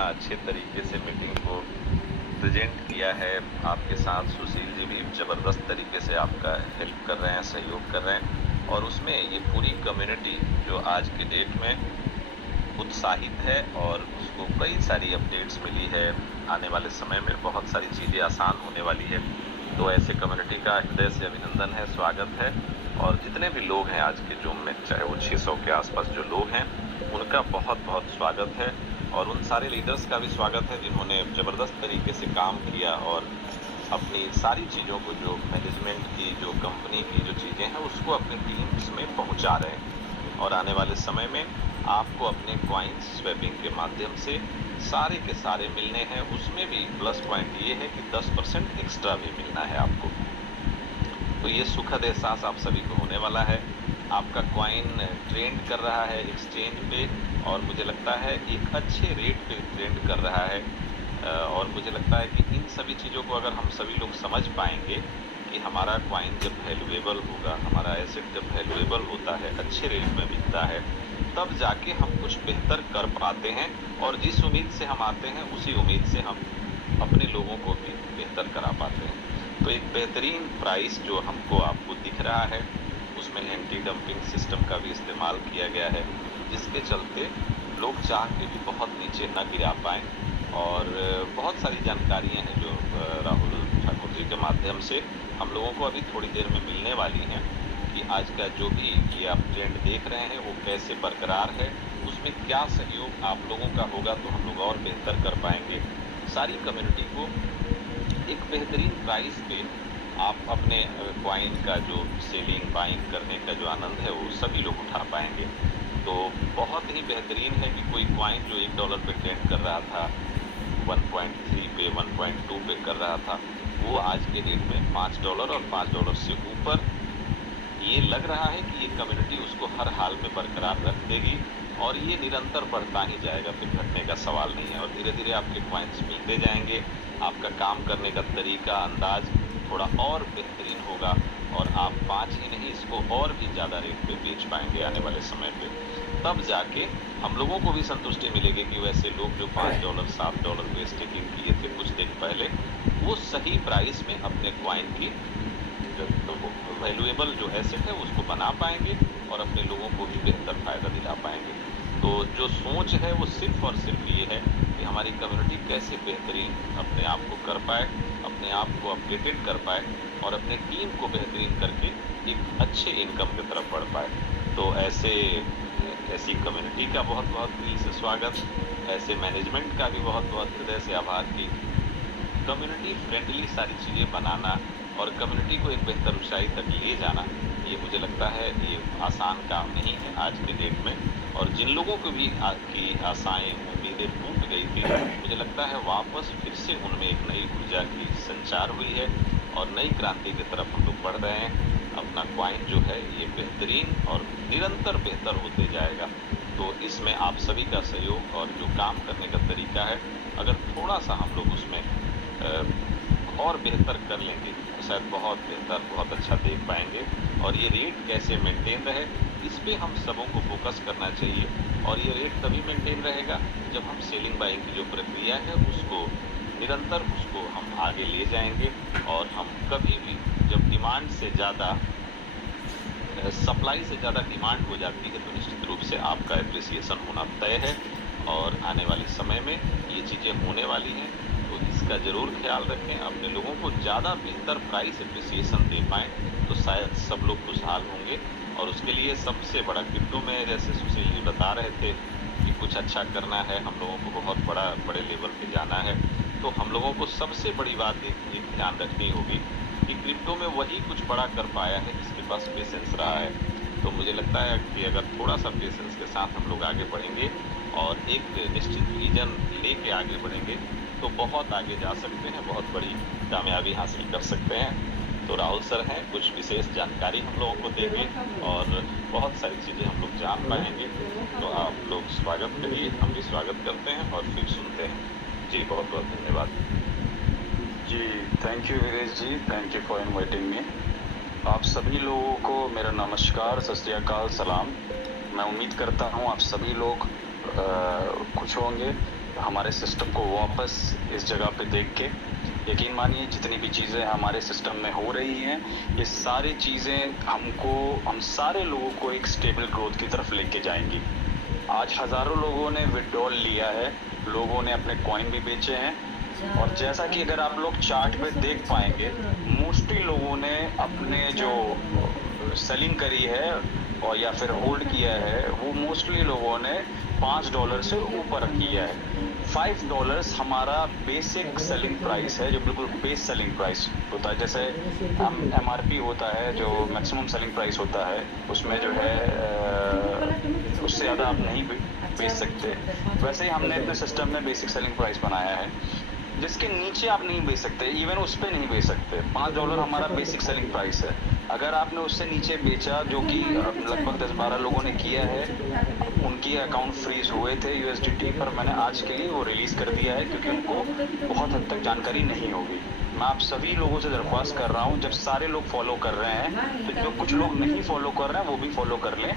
इतना अच्छे तरीके से मीटिंग को प्रेजेंट किया है। आपके साथ सुशील जी भी ज़बरदस्त तरीके से आपका हेल्प कर रहे हैं, सहयोग कर रहे हैं और उसमें ये पूरी कम्युनिटी जो आज के डेट में उत्साहित है और उसको कई सारी अपडेट्स मिली है। आने वाले समय में बहुत सारी चीज़ें आसान होने वाली है। तो ऐसे कम्युनिटी का हृदय से अभिनंदन है, स्वागत है। और जितने भी लोग हैं आज के जूम में, चाहे वो 600 के आसपास जो लोग हैं, उनका बहुत बहुत स्वागत है। और उन सारे लीडर्स का भी स्वागत है जिन्होंने ज़बरदस्त तरीके से काम किया और अपनी सारी चीज़ों को, जो मैनेजमेंट की, जो कंपनी की जो चीज़ें हैं, उसको अपनी टीम्स में पहुंचा रहे हैं। और आने वाले समय में आपको अपने कॉइन्स स्वैपिंग के माध्यम से सारे के सारे मिलने हैं। उसमें भी प्लस पॉइंट ये है कि 10% एक्स्ट्रा भी मिलना है आपको। तो ये सुखद एहसास आप सभी को होने वाला है। आपका कॉइन ट्रेंड कर रहा है एक्सचेंज पे और मुझे लगता है एक अच्छे रेट पे ट्रेंड कर रहा है। और मुझे लगता है कि इन सभी चीज़ों को अगर हम सभी लोग समझ पाएंगे कि हमारा कॉइन जब वैल्यूएबल होगा, हमारा एसेट जब वैल्यूएबल होता है, अच्छे रेट में बिकता है, तब जाके हम कुछ बेहतर कर पाते हैं। और जिस उम्मीद से हम आते हैं उसी उम्मीद से हम अपने लोगों को भी बेहतर करा पाते हैं। तो एक बेहतरीन प्राइस जो हमको आपको दिख रहा है, उसमें एंटी डंपिंग सिस्टम का भी इस्तेमाल किया गया है, जिसके चलते लोग चाह के भी बहुत नीचे न गिरा पाएँ। और बहुत सारी जानकारियाँ हैं जो राहुल ठाकुर जी के माध्यम से हम लोगों को अभी थोड़ी देर में मिलने वाली हैं कि आज का जो भी ये आप ट्रेंड देख रहे हैं वो कैसे बरकरार है, उसमें क्या सहयोग आप लोगों का होगा तो हम लोग और बेहतर कर पाएंगे। सारी कम्युनिटी को एक बेहतरीन प्राइस पे आप अपने कॉइन का जो सेलिंग बाइंग करने का जो आनंद है वो सभी लोग उठा पाएंगे। तो बहुत ही बेहतरीन है कि कोई कॉइन जो $1 पे ट्रेंड कर रहा था, 1.3 पे, 1.2 पे कर रहा था, वो आज के डेट में $5 और $5 से ऊपर ये लग रहा है कि ये कम्युनिटी उसको हर हाल में बरकरार रख देगी और ये निरंतर बढ़ता ही जाएगा, फिर घटने का सवाल नहीं है। और धीरे धीरे आपके पॉइंट्स मिलते जाएंगे, आपका काम करने का तरीका, अंदाज थोड़ा और बेहतरीन होगा और आप 5 ही नहीं, इसको और भी ज़्यादा रेट पे बेच पाएंगे आने वाले समय पे। तब जाके हम लोगों को भी संतुष्टि मिलेगी कि वैसे लोग जो $5, $7 पे स्टेकिंग किए थे कुछ दिन पहले, वो सही प्राइस में अपने कॉइन की तो वैल्यूएबल जो एसेट है उसको बना पाएंगे और अपने लोगों को भी बेहतर फ़ायदा दिला पाएंगे। तो जो सोच है वो सिर्फ़ और सिर्फ ये है कि हमारी कम्युनिटी कैसे बेहतरीन अपने आप को कर पाए, अपने आप को अपडेटेड कर पाए और अपने टीम को बेहतरीन करके एक अच्छे इनकम की तरफ बढ़ पाए। तो ऐसी कम्युनिटी का बहुत बहुत दिल से स्वागत, ऐसे मैनेजमेंट का भी बहुत बहुत हृदय से आभार कि कम्युनिटी फ्रेंडली सारी चीज़ें बनाना और कम्युनिटी को एक बेहतर ऊंचाई तक ले जाना, ये मुझे लगता है ये आसान काम नहीं है आज के डेट में। और जिन लोगों को भी की आशाएं, उम्मीदें टूट गई थी, मुझे लगता है वापस फिर से उनमें एक नई ऊर्जा की संचार हुई है और नई क्रांति की तरफ हम लोग बढ़ रहे हैं। अपना क्वाइन जो है ये बेहतरीन और निरंतर बेहतर होते जाएगा। तो इसमें आप सभी का सहयोग और जो काम करने का तरीका है, अगर थोड़ा सा हम लोग उसमें और बेहतर कर लेंगे तो शायद बहुत बेहतर, बहुत अच्छा देख पाएंगे। और ये रेट कैसे मेंटेन रहे, इस पे हम सबों को फोकस करना चाहिए। और ये रेट तभी मेंटेन रहेगा जब हम सेलिंग बाइंग की जो प्रक्रिया है उसको निरंतर उसको हम आगे ले जाएंगे। और हम कभी भी जब डिमांड से ज़्यादा, सप्लाई से ज़्यादा डिमांड हो जाती है, तो निश्चित रूप से आपका एप्रिसिएशन होना तय है और आने वाले समय में ये चीज़ें होने वाली हैं। तो इसका ज़रूर ख्याल रखें, अपने लोगों को ज़्यादा बेहतर प्राइस एप्रिसिएशन दे पाएँ तो शायद सब लोग खुशहाल होंगे। और उसके लिए सबसे बड़ा क्रिप्टो में, जैसे सुशील जी बता रहे थे कि कुछ अच्छा करना है, हम लोगों को बहुत बड़े लेवल पे जाना है, तो हम लोगों को सबसे बड़ी बात एक ध्यान रखनी होगी कि क्रिप्टो में वही कुछ बड़ा कर पाया है जिसके पास पेशेंस रहा है। तो मुझे लगता है कि अगर थोड़ा सा पेशेंस के साथ हम लोग आगे बढ़ेंगे और एक निश्चित विजन लेके आगे बढ़ेंगे तो बहुत आगे जा सकते हैं, बहुत बड़ी कामयाबी हासिल कर सकते हैं। तो राहुल सर हैं, कुछ विशेष जानकारी हम लोगों को देंगे और बहुत सारी चीज़ें हम लोग जान पाएंगे। तो आप लोग स्वागत करिए, हम भी स्वागत करते हैं और फिर सुनते हैं। जी बहुत बहुत धन्यवाद। जी thank you Viresh ji, thank you for inviting me. आप सभी लोगों को मेरा नमस्कार, सत श्री अकाल, सलाम। मैं उम्मीद करता हूँ आप सभी लोग खुश होंगे हमारे सिस्टम को वापस इस जगह पे देख के यकीन मानिए जितनी भी चीज़ें हमारे सिस्टम में हो रही हैं, ये सारी चीज़ें हम सारे लोगों को एक स्टेबल ग्रोथ की तरफ लेके जाएंगी। आज हज़ारों लोगों ने विड्रॉल लिया है, लोगों ने अपने कॉइन भी बेचे हैं और जैसा कि अगर आप लोग चार्ट पे देख पाएंगे, मोस्टली लोगों ने अपने जो सेलिंग करी है और या फिर होल्ड किया है, वो मोस्टली लोगों ने $5 से ऊपर किया है। $5 हमारा बेसिक सेलिंग प्राइस है, जो बिल्कुल बेस सेलिंग प्राइस होता है। जैसे MRP होता है, जो मैक्सिमम सेलिंग प्राइस होता है, उसमें जो है उससे ज़्यादा आप नहीं बेच सकते। वैसे ही हमने अपने सिस्टम में बेसिक सेलिंग प्राइस बनाया है, जिसके नीचे आप नहीं बेच सकते, इवन उस पर नहीं बेच सकते। $5 हमारा बेसिक सेलिंग प्राइस है। अगर आपने उससे नीचे बेचा, जो कि लगभग 10-12 लोगों ने किया है, उनकी अकाउंट फ्रीज हुए थे USDT पर, मैंने आज के लिए वो रिलीज़ कर दिया है क्योंकि उनको बहुत हद तक जानकारी नहीं होगी। मैं आप सभी लोगों से दरख्वास्त कर रहा हूँ, जब सारे लोग फॉलो कर रहे हैं तो जो कुछ लोग नहीं फॉलो कर रहे हैं वो भी फॉलो कर लें,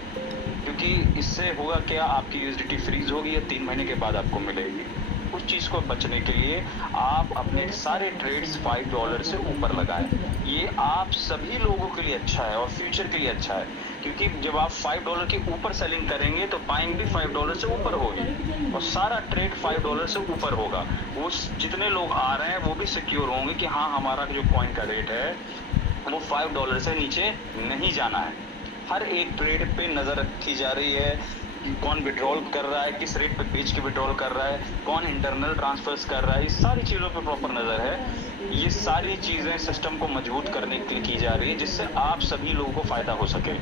क्योंकि इससे होगा क्या, आपकी USDT फ्रीज होगी और 3 महीने के बाद आपको मिलेगी। उस चीज़ को बचने के लिए आप अपने सारे ट्रेड्स $5 से ऊपर लगाएं। ये आप सभी लोगों के लिए अच्छा है और फ्यूचर के लिए अच्छा है, क्योंकि जब आप $5 के ऊपर सेलिंग करेंगे तो बाइंग भी $5 से ऊपर होगी और सारा ट्रेड $5 से ऊपर होगा। वो जितने लोग आ रहे हैं वो भी सिक्योर होंगे कि हाँ, हमारा जो कॉइन का रेट है वो $5 से नीचे नहीं जाना है। हर एक ट्रेड पे नज़र रखी जा रही है कि कौन विड्रॉल कर रहा है, किस रेट पे बेच के विड्रॉल कर रहा है, कौन इंटरनल ट्रांसफर्स कर रहा है, इस सारी चीज़ों पे प्रॉपर नज़र है। ये सारी चीज़ें सिस्टम को मजबूत करने के लिए की जा रही है, जिससे आप सभी लोगों को फ़ायदा हो सके।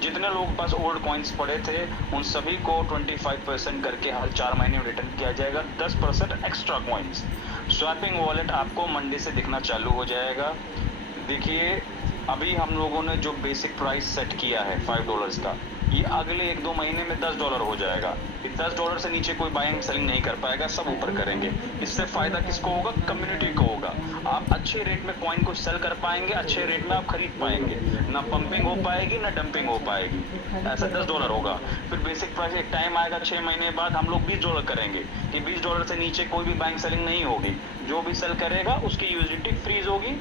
जितने लोगों के पास ओल्ड कॉइन्स पड़े थे, उन सभी को 25% करके हर 4 महीने में रिटर्न किया जाएगा, 10% एक्स्ट्रा कॉइन्स। स्वैपिंग वॉलेट आपको मंडे से दिखना चालू हो जाएगा। देखिए, अभी हम लोगों ने जो बेसिक प्राइस सेट किया है $5 का, ये अगले 1-2 महीने में $10 हो जाएगा। $10 से नीचे कोई बाइंग सेलिंग नहीं कर पाएगा, सब ऊपर करेंगे। इससे फायदा किसको होगा? कम्युनिटी को होगा। आप अच्छे रेट में कॉइन को सेल कर पाएंगे, अच्छे रेट में आप खरीद पाएंगे, ना पंपिंग हो पाएगी ना डंपिंग हो पाएगी। ऐसा $10 होगा। फिर बेसिक प्राइस एक टाइम आएगा 6 महीने बाद, हम लोग $20 करेंगे कि $20 से नीचे कोई भी बाइंग सेलिंग नहीं होगी। जो भी सेल करेगा उसकी USDT फ्रीज होगी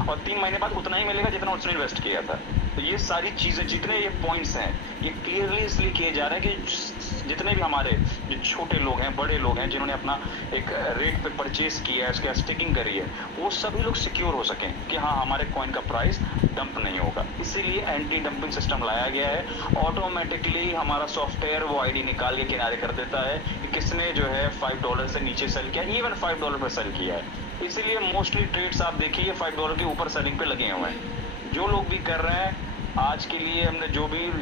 और 3 महीने बाद उतना ही मिलेगा जितना उसने इन्वेस्ट किया था। तो ये सारी चीज़ें, जितने ये पॉइंट्स हैं, ये क्लियरली इसलिए किए जा रहे हैं कि जितने भी हमारे जो छोटे लोग हैं, बड़े लोग हैं, जिन्होंने अपना एक रेट पे परचेस किया है, उसके स्टिकिंग करी है, वो सभी लोग सिक्योर हो सकें कि हाँ, हमारे कॉइन का प्राइस डंप नहीं होगा। इसीलिए एंटी डंपिंग सिस्टम लाया गया है। ऑटोमेटिकली हमारा सॉफ्टवेयर वो ID निकाल के किनारे कर देता है कि किसने जो है $5 से नीचे सेल किया, इवन $5 पर सेल किया है। इसीलिए मोस्टली ट्रेड्स आप देखिए $5 के ऊपर सेलिंग पे लगे हुए हैं। जो लोग भी कर रहे हैं, आज के लिए हमने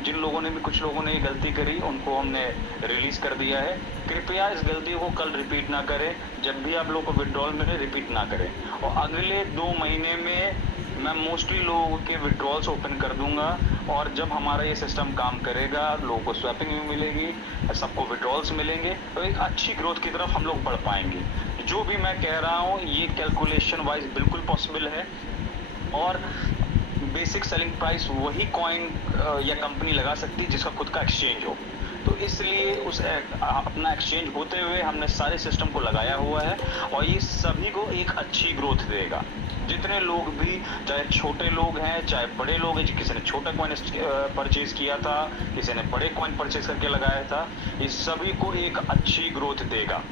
जिन लोगों ने भी, कुछ लोगों ने गलती करी, उनको हमने रिलीज कर दिया है। कृपया इस गलती को कल रिपीट ना करें। जब भी आप लोगों को विड्रॉल मिले, रिपीट ना करें। और अगले 2 महीने में मैं मोस्टली लोगों के विड्रॉल्स ओपन कर दूंगा और जब हमारा ये सिस्टम काम करेगा, लोगों को स्वैपिंग भी मिलेगी, सबको विड्रॉल्स मिलेंगे, तो एक अच्छी ग्रोथ की तरफ हम लोग बढ़ पाएंगे। जो भी मैं कह रहा हूँ ये कैलकुलेशन वाइज बिल्कुल पॉसिबल है और बेसिक सेलिंग प्राइस वही कॉइन या कंपनी लगा सकती है जिसका खुद का एक्सचेंज हो। तो इसलिए अपना एक्सचेंज होते हुए हमने सारे सिस्टम को लगाया हुआ है और ये सभी को एक अच्छी ग्रोथ देगा। जितने लोग भी, चाहे छोटे लोग हैं चाहे बड़े लोग हैं, किसी ने छोटा कॉइन परचेज किया था, किसी ने बड़े कॉइन परचेज करके लगाया था, ये सभी को एक अच्छी ग्रोथ देगा।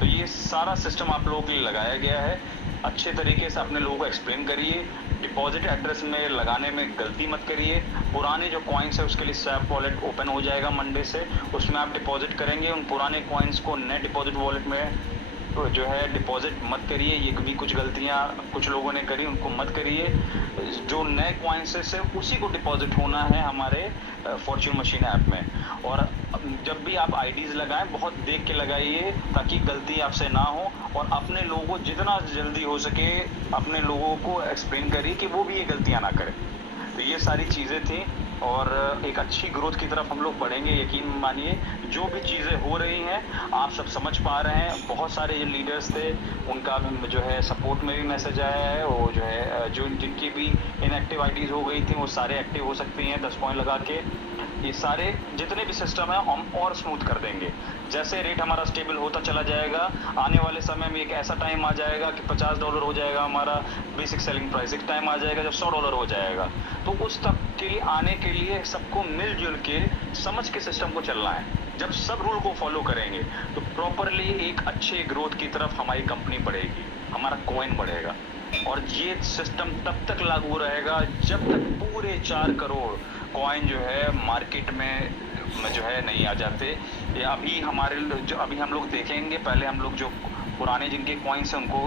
तो ये सारा सिस्टम आप लोगों के लिए लगाया गया है। अच्छे तरीके से अपने लोगों को एक्सप्लेन करिए। डिपॉजिट एड्रेस में लगाने में गलती मत करिए। पुराने जो कॉइन्स है उसके लिए स्वैप वॉलेट ओपन हो जाएगा मंडे से, उसमें आप डिपॉजिट करेंगे। उन पुराने कॉइन्स को नए डिपॉजिट वॉलेट में तो जो है डिपॉजिट मत करिए। ये भी कुछ गलतियां कुछ लोगों ने करी, उनको मत करिए। जो नए कॉइन्स है उसी को डिपॉजिट होना है हमारे फॉर्च्यून मशीन ऐप में। और जब भी आप IDs लगाएं, बहुत देख के लगाइए ताकि गलती आपसे ना हो, और अपने लोगों को जितना जल्दी हो सके अपने लोगों को एक्सप्लेन करिए कि वो भी ये गलतियां ना करें। तो ये सारी चीज़ें थी और एक अच्छी ग्रोथ की तरफ हम लोग बढ़ेंगे। यकीन मानिए, जो भी चीज़ें हो रही हैं आप सब समझ पा रहे हैं। बहुत सारे जो लीडर्स थे उनका जो है सपोर्ट में भी मैसेज आया है। वो जो है जिनकी भी इनएक्टिव IDs हो गई थी वो सारे एक्टिव हो सकती हैं 10 कॉइन लगा के। ये सारे जितने भी सिस्टम है हम और स्मूथ कर देंगे। जैसे रेट हमारा स्टेबल होता चला जाएगा, आने वाले समय में एक ऐसा टाइम आ जाएगा कि $50 हो जाएगा हमारा बेसिक सेलिंग प्राइस, एक टाइम आ जाएगा जब $100 हो जाएगा। तो उस तक के लिए आने के लिए सबको मिलजुल के समझ के सिस्टम को चलना है। जब सब रूल को फॉलो करेंगे तो प्रॉपरली एक अच्छे ग्रोथ की तरफ हमारी कंपनी बढ़ेगी, हमारा कॉइन बढ़ेगा। और ये सिस्टम तब तक लागू रहेगा जब तक पूरे 4 करोड़ कॉइन जो है मार्केट में जो है नहीं आ जाते। ये अभी हमारे जो अभी हम लोग देखेंगे, पहले हम लोग जो पुराने जिनके कॉइन्स हैं उनको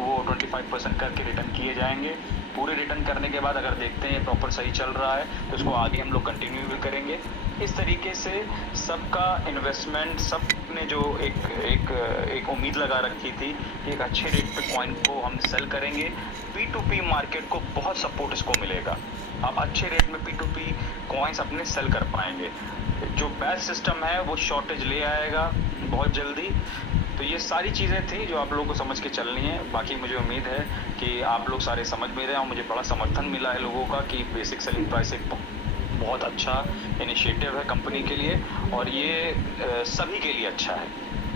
वो 25% करके रिटर्न किए जाएंगे। पूरे रिटर्न करने के बाद अगर देखते हैं प्रॉपर सही चल रहा है तो इसको आगे हम लोग कंटिन्यू भी करेंगे। इस तरीके से सबका इन्वेस्टमेंट, सबने जो एक उम्मीद लगा रखी थी कि एक अच्छे रेट पे कॉइन को हम सेल करेंगे, P2P मार्केट को बहुत सपोर्ट इसको मिलेगा। आप अच्छे रेट में P2P कॉइन्स अपने सेल कर पाएंगे। जो बैच सिस्टम है वो शॉर्टेज ले आएगा बहुत जल्दी। तो ये सारी चीज़ें थी जो आप लोगों को समझ के चलनी है। बाकी मुझे उम्मीद है कि आप लोग सारे समझ में रहे हैं और मुझे बड़ा समर्थन मिला है लोगों का कि बेसिक सेलिंग प्राइस एक बहुत अच्छा इनिशिएटिव है कंपनी के लिए और ये सभी के लिए अच्छा है।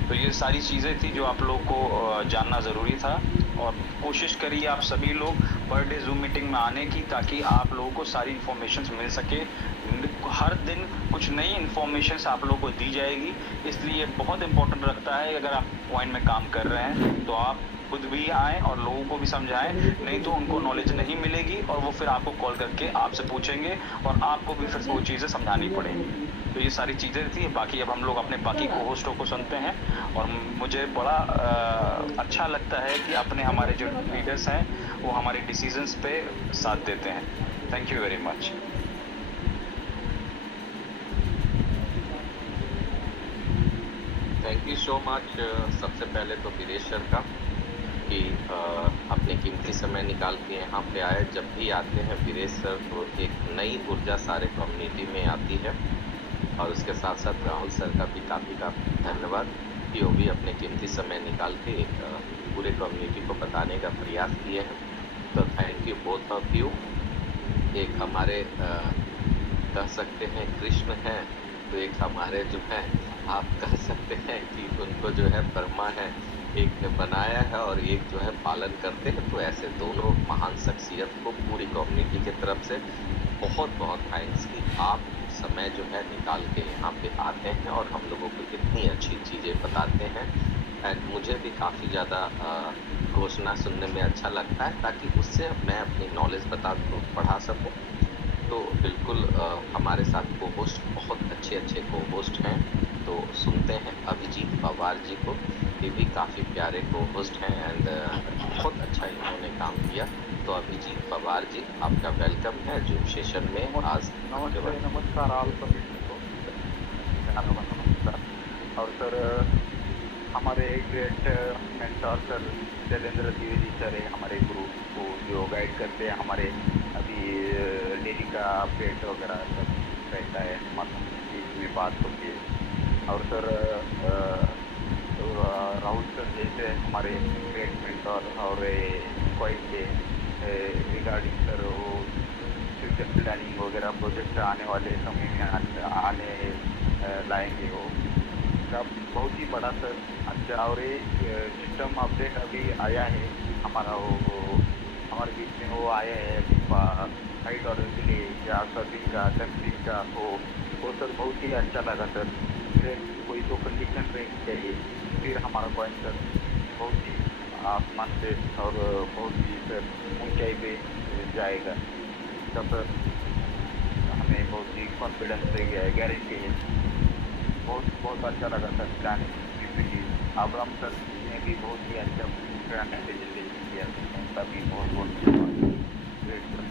तो ये सारी चीज़ें थी जो आप लोग को जानना ज़रूरी था और कोशिश करिए आप सभी लोग पर डे जूम मीटिंग में आने की, ताकि आप लोगों को सारी इन्फॉर्मेशन मिल सके। हर दिन कुछ नई इन्फॉर्मेशन आप लोगों को दी जाएगी, इसलिए बहुत इंपॉर्टेंट रखता है अगर आप पॉइंट में काम कर रहे हैं तो आप खुद भी आएँ और लोगों को भी समझाएं, नहीं तो उनको नॉलेज नहीं मिलेगी और वो फिर आपको कॉल करके आपसे पूछेंगे और आपको भी फिर वो चीज़ें समझानी पड़ेंगी। तो ये सारी चीज़ें थी। बाकी अब हम लोग अपने बाकी को होस्टों को सुनते हैं और मुझे बड़ा अच्छा लगता है कि अपने हमारे जो लीडर्स हैं वो हमारे डिसीजंस पे साथ देते हैं। Thank you very much. Thank you so much. सबसे पहले तो वीरेश सर का कि अपने कीमती समय निकाल के यहाँ पे आए। जब भी आते हैं वीरेश सर तो एक नई ऊर्जा सारे कम्युनिटी में आती है और उसके साथ साथ राहुल सर का भी काफ़ी धन्यवाद कि वो भी अपने कीमती समय निकाल के पूरे कम्युनिटी को बताने का प्रयास किए हैं। तो thank you both of you. एक हमारे कह सकते हैं कृष्ण हैं, तो एक हमारे जो है आप कह सकते हैं कि उनको जो है ब्रह्मा है, एक ने बनाया है और एक जो है पालन करते हैं। तो ऐसे दोनों महान शख्सियत को पूरी कम्युनिटी की तरफ से बहुत बहुत थैंक्स कि आप समय जो है निकाल के यहाँ पे आते हैं और हम लोगों को इतनी अच्छी चीज़ें बताते हैं। एंड मुझे भी काफ़ी ज़्यादा घोषणा सुनने में अच्छा लगता है ताकि उससे मैं अपनी नॉलेज बढ़ा सकूँ। तो बिल्कुल हमारे साथ को होस्ट बहुत अच्छे को होस्ट हैं। तो सुनते हैं अभिजीत पवार जी को, ये भी काफ़ी प्यारे को होस्ट हैं एंड बहुत अच्छा इन्होंने काम किया। तो अभिजीत पवार जी आपका वेलकम है जूम सेशन में आज। नमस्कार ऑल कम्युनिटी को नमस्कार। और सर हमारे great mentor sir Shailendra Dwivedi sir है, हमारे ग्रुप को जो गाइड करते हैं। हमारे अभी डेली का अपडेट वगैरह सब रहता है, मतलब में बात होती है। और सर राहुल सर जैसे हमारे ग्रेट मेंटर और क्वाइट के रिगार्डिंग सर वो फ्यूचर प्लानिंग वगैरह प्रोजेक्ट आने वाले समय में आने लाएंगे। वो सब बहुत ही बड़ा सर अच्छा। और एक सिस्टम अपडेट अभी आया है हमारा, वो हमारे बीच में वो आया है $5 के लिए या सर्विंग का 10 दिन का। वो सर बहुत ही अच्छा लगा सर। फिर कोई तो कंडीशन रहनी चाहिए, फिर हमारा कॉइन सर बहुत ही आसमान से और बहुत ही सर ऊंचाई पे जाएगा। तब सर हमें बहुत ही कॉन्फिडेंस रह गया है, गारंटी है। बहुत अच्छा लगा सर प्लानिंग। अब्राम सर ने भी बहुत ही अच्छा प्रेजेंटेशन किया, उनका भी बहुत ग्रेट सर।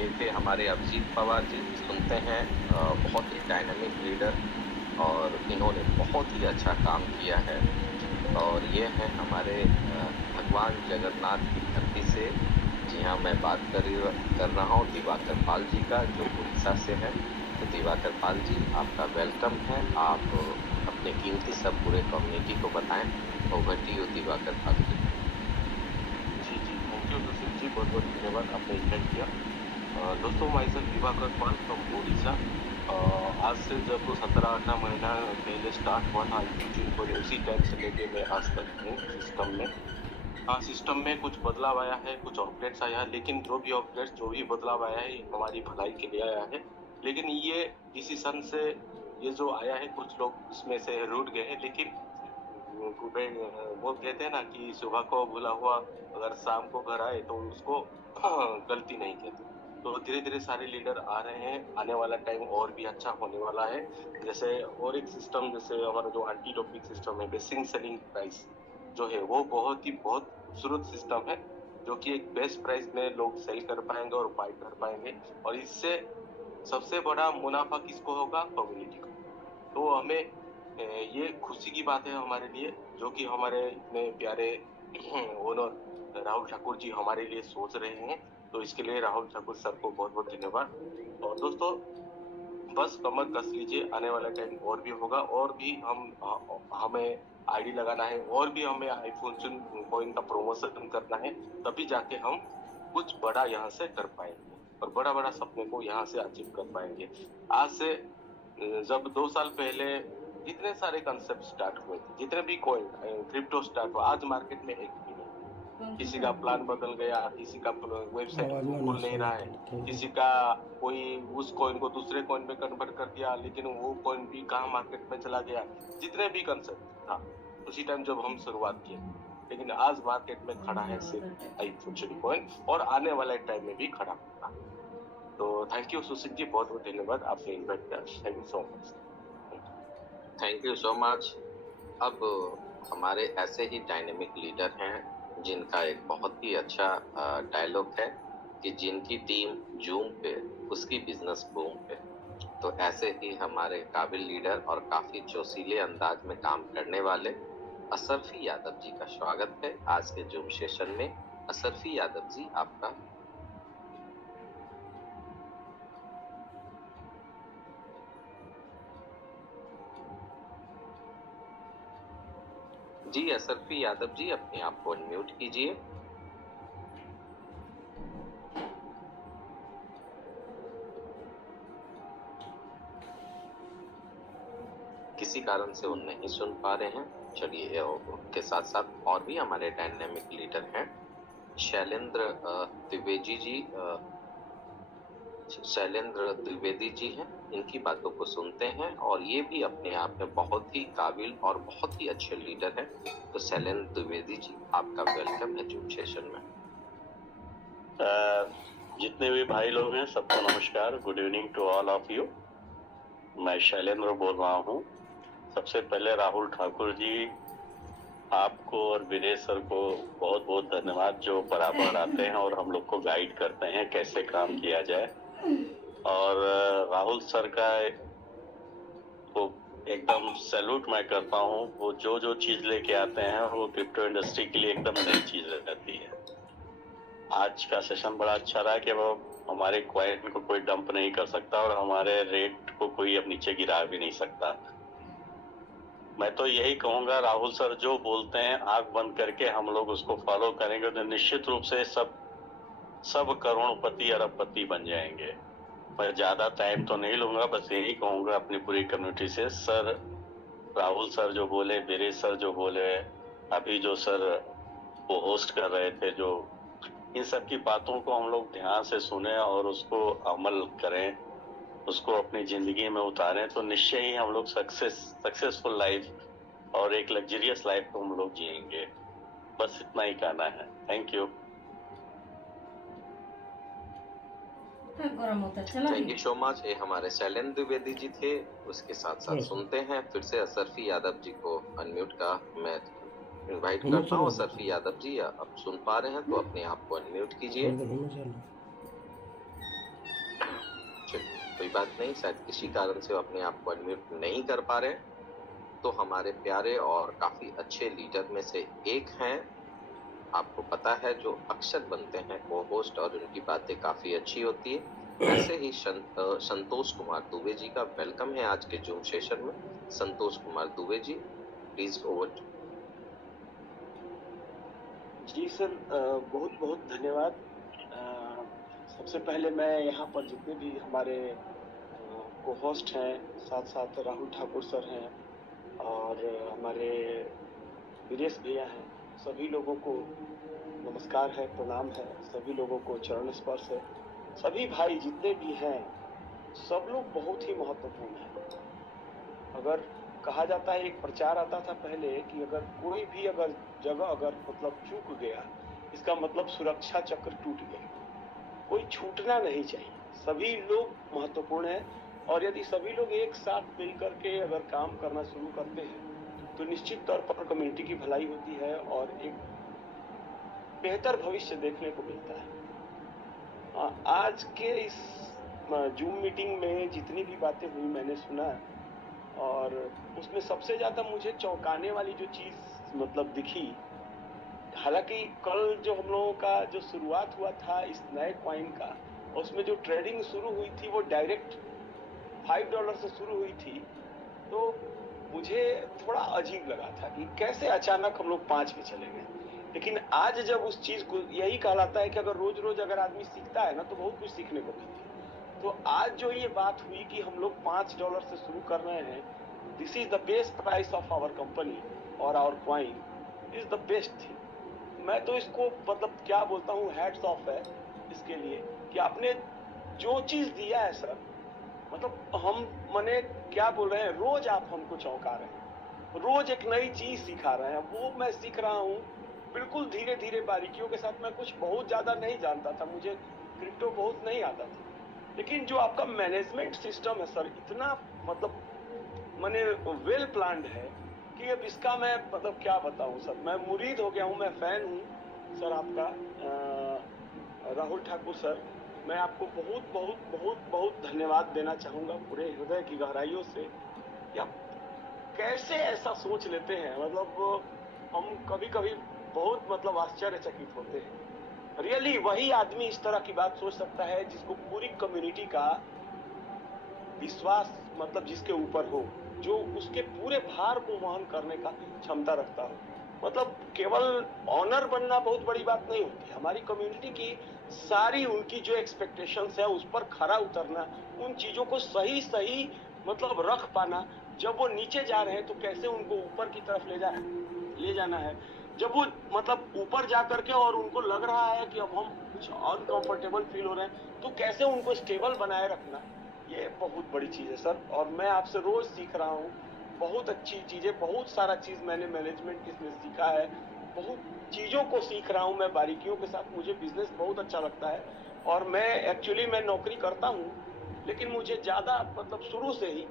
ये थे हमारे अभिजीत पवार जी। सुनते हैं बहुत ही डायनामिक लीडर और इन्होंने बहुत ही अच्छा काम किया है। और ये है हमारे भगवान जगन्नाथ की धरती से, जी हाँ मैं बात कर रहा हूँ दिवाकर पाल जी का जो उड़ीसा से है। तो दिवाकर पाल जी आपका वेलकम है। आप अपने कीमती सब पूरे कम्युनिटी को बताएं। Over to you Divakar Pal ji. जी थैंक यू सुशील जी, बहुत धन्यवाद आपने इन्वाइट किया। दोस्तों myself Divakar Pal from Orissa. आज से जब 17-18 महीना पहले स्टार्ट हुआ था म्यूचुअल फंड, उसी टाइम से लेके मैं आज तक हूँ सिस्टम में। हाँ, सिस्टम में कुछ बदलाव आया है, कुछ अपडेट्स आया है, लेकिन जो भी अपडेट्स जो भी बदलाव आया है ये हमारी भलाई के लिए आया है। लेकिन ये डिसीजन से ये जो आया है कुछ लोग इसमें से रूठ गए हैं, लेकिन वो कहते हैं ना कि सुबह को भूला हुआ अगर शाम को घर आए तो उसको गलती नहीं कहते। तो धीरे धीरे सारे लीडर आ रहे हैं, आने वाला टाइम और भी अच्छा होने वाला है। जैसे और एक सिस्टम, जैसे हमारा जो एंटी डोपिंग सिस्टम है, बेसिक सेलिंग प्राइस जो है वो बहुत खूबसूरत सिस्टम है, जो कि एक बेस्ट प्राइस में लोग सेल कर पाएंगे और बाय कर पाएंगे। और इससे सबसे बड़ा मुनाफा किसको होगा? कम्युनिटी को। तो हमें ये खुशी की बात है हमारे लिए, जो कि हमारे इतने प्यारे ओनर राहुल ठाकुर जी हमारे लिए सोच रहे हैं। तो इसके लिए राहुल ठाकुर सर को बहुत बहुत धन्यवाद। और दोस्तों बस कमर कस लीजिए, आने वाला टाइम और भी होगा, और भी हमें आईडी लगाना है, और भी हमें आईफोन कॉइन का प्रमोशन करना है, तभी जाके हम कुछ बड़ा यहाँ से कर पाएंगे और बड़ा बड़ा सपने को यहाँ से अचीव कर पाएंगे। आज से जब 2 साल पहले जितने सारे कंसेप्ट स्टार्ट हुए थे, जितने भी कॉइन क्रिप्टो स्टार्ट हुआ, आज मार्केट में एक भी नहीं। किसी का प्लान बदल गया, किसी का वेबसाइट खुल नहीं रहा है, किसी का कोई उस कॉइन को दूसरे कॉइन में कन्वर्ट कर दिया, लेकिन वो कॉइन भी कहाँ मार्केट में चला गया। जितने भी कंसेप्ट था उसी टाइम जब हम शुरुआत किए, लेकिन आज मार्केट में खड़ा है सिर्फ आई कॉइन, और आने वाले टाइम में भी खड़ा होगा। तो थैंक यू सुशील जी, बहुत बहुत धन्यवाद, आपने इन्वाइट किया। Thank you so much. Thank you so much. अब हमारे ऐसे ही डायनेमिक लीडर हैं जिनका एक बहुत ही अच्छा डायलॉग है कि जिनकी टीम जूम पे उसकी बिजनेस बूम पे। तो ऐसे ही हमारे काबिल लीडर और काफी जोशीले अंदाज में काम करने वाले असरफी यादव जी का स्वागत है आज के जूम सेशन में। असरफी यादव जी, आपका। जी असरफी यादव जी, अपने आप को अनम्यूट कीजिए। किसी कारण से वो नहीं सुन पा रहे हैं। चलिए, उनके साथ साथ और भी हमारे डायनेमिक लीडर हैं, शैलेंद्र द्विवेदी जी। शैलेंद्र द्विवेदी जी हैं, इनकी बातों को सुनते हैं, और ये भी अपने आप में बहुत ही काबिल और बहुत ही अच्छे लीडर हैं। तो शैलेंद्र द्विवेदी जी, आपका वेलकम है जूम सेशन में। जितने भी भाई लोग हैं सबको नमस्कार, good evening to all of you. मैं शैलेंद्र बोल रहा हूँ। सबसे पहले राहुल ठाकुर जी, आपको और विजय सर को बहुत बहुत धन्यवाद, जो बराबर आते हैं और हम लोग को गाइड करते हैं कैसे काम किया जाए। और राहुल सर का तो एकदम सैल्यूट मैं करता हूँ। वो जो जो चीज लेके आते हैं वो क्रिप्टो इंडस्ट्री के लिए एकदम नई चीज रहती है। आज का सेशन बड़ा अच्छा रहा कि वो हमारे क्वाइंट को कोई डंप नहीं कर सकता और हमारे रेट को कोई अब नीचे गिरा भी नहीं सकता। मैं तो यही कहूंगा, राहुल सर जो बोलते हैं आंख बंद करके हम लोग उसको फॉलो करेंगे तो निश्चित रूप से सब करोड़पति अरबपति बन जाएंगे। मैं ज्यादा टाइम तो नहीं लूंगा, बस यही कहूंगा अपनी पूरी कम्युनिटी से, सर राहुल सर जो बोले, बीरेश सर जो बोले, अभी जो सर वो होस्ट कर रहे थे, जो इन सब की बातों को हम लोग ध्यान से सुने और उसको अमल करें, उसको अपनी जिंदगी में उतारें, तो निश्चय ही हम लोग सक्सेसफुल लाइफ और एक लग्जरियस लाइफ को हम लोग जिएंगे। बस इतना ही कहना है। Thank you. Thank you so much. ये हमारे शैलेंद्र द्विवेदी जी थे। उसके साथ साथ सुनते हैं फिर से असरफी यादव जी को। अनम्यूट का मैं इनवाइट करता हूँ। असरफी यादव जी, आप सुन पा रहे हैं तो अपने आप को अनम्यूट कीजिए। कोई बात नहीं, शायद किसी कारण से वो अपने आप को अनम्यूट नहीं कर पा रहे। तो हमारे प्यारे और काफी अच्छे लीडर में से एक हैं, आपको पता है, जो अक्सर बनते हैं वो होस्ट और उनकी बातें काफी अच्छी होती है। ऐसे ही संतोष कुमार दुबे जी का वेलकम है आज के जूम सेशन में। Santosh Kumar Dubey ji, please over. Ji sir, बहुत बहुत धन्यवाद। सबसे पहले मैं यहाँ पर जितने भी हमारे को होस्ट हैं, साथ साथ राहुल ठाकुर सर हैं और हमारे वीरेश भैया हैं, सभी लोगों को नमस्कार है, प्रणाम है, सभी लोगों को चरण स्पर्श है। सभी भाई जितने भी हैं सब लोग बहुत ही महत्वपूर्ण हैं। अगर कहा जाता है, एक प्रचार आता था पहले कि अगर कोई भी अगर जगह अगर मतलब चूक गया, इसका मतलब सुरक्षा चक्र टूट गया। कोई छूटना नहीं चाहिए, सभी लोग महत्वपूर्ण हैं और यदि सभी लोग एक साथ मिल करके अगर काम करना शुरू करते हैं तो निश्चित तौर पर कम्युनिटी की भलाई होती है और एक बेहतर भविष्य देखने को मिलता है। आज के इस जूम मीटिंग में जितनी भी बातें हुई मैंने सुना और उसमें सबसे ज़्यादा मुझे चौंकाने वाली जो चीज़ मतलब दिखी, हालांकि कल जो हम लोगों का जो शुरुआत हुआ था इस नए कॉइन का, उसमें जो ट्रेडिंग शुरू हुई थी वो डायरेक्ट $5 से शुरू हुई थी, तो मुझे थोड़ा अजीब लगा था कि कैसे अचानक हम लोग 5 पे चले गए। लेकिन आज जब उस चीज़ को, यही कहलाता है कि अगर रोज रोज अगर आदमी सीखता है ना तो बहुत कुछ सीखने को मिलता है। तो आज जो ये बात हुई कि हम लोग $5 से शुरू कर रहे हैं, this is the best price of our company और our coin is the best thing. मैं तो इसको मतलब क्या बोलता हूँ, हैट्स ऑफ है इसके लिए कि आपने जो चीज़ दिया है सर, मतलब हम मने क्या बोल रहे हैं, रोज आप हमको चौंका रहे हैं, रोज एक नई चीज़ सिखा रहे हैं। वो मैं सीख रहा हूँ बिल्कुल धीरे धीरे बारीकियों के साथ। मैं कुछ बहुत ज़्यादा नहीं जानता था, मुझे क्रिप्टो बहुत नहीं आता था, लेकिन जो आपका मैनेजमेंट सिस्टम है सर, इतना मतलब मैंने वेल प्लान्ड है कि अब इसका मैं मतलब क्या बताऊं सर। मैं मुरीद हो गया हूं, मैं फैन हूं सर आपका राहुल ठाकुर सर। मैं आपको बहुत बहुत बहुत बहुत धन्यवाद देना चाहूँगा पूरे हृदय की गहराइयों से कि आप कैसे ऐसा सोच लेते हैं। मतलब हम कभी कभी बहुत मतलब आश्चर्यचकित होते हैं। रियली वही आदमी इस तरह की बात सोच सकता है जिसको पूरी कम्युनिटी का विश्वास मतलब जिसके ऊपर हो, जो उसके पूरे भार को वहन करने का क्षमता रखता हो। मतलब केवल ऑनर बनना बहुत बड़ी बात नहीं होती। हमारी कम्युनिटी की सारी उनकी जो एक्सपेक्टेशंस है उस पर खरा उतरना, उन चीजों को सही सही मतलब रख पाना। जब वो नीचे जा रहे हैं तो कैसे उनको ऊपर की तरफ ले जाना है। जब वो मतलब ऊपर जा करके और उनको लग रहा है कि अब हम कुछ अनकंफर्टेबल फील हो रहे हैं, तो कैसे उनको स्टेबल बनाए रखना, ये बहुत बड़ी चीज़ है सर। और मैं आपसे रोज सीख रहा हूँ बहुत अच्छी चीज़ें, बहुत सारा चीज़ मैंने मैनेजमेंट इसमें सीखा है, बहुत चीज़ों को सीख रहा हूँ मैं बारीकियों के साथ। मुझे बिजनेस बहुत अच्छा लगता है और मैं एक्चुअली मैं नौकरी करता हूँ, लेकिन मुझे ज़्यादा मतलब शुरू से ही,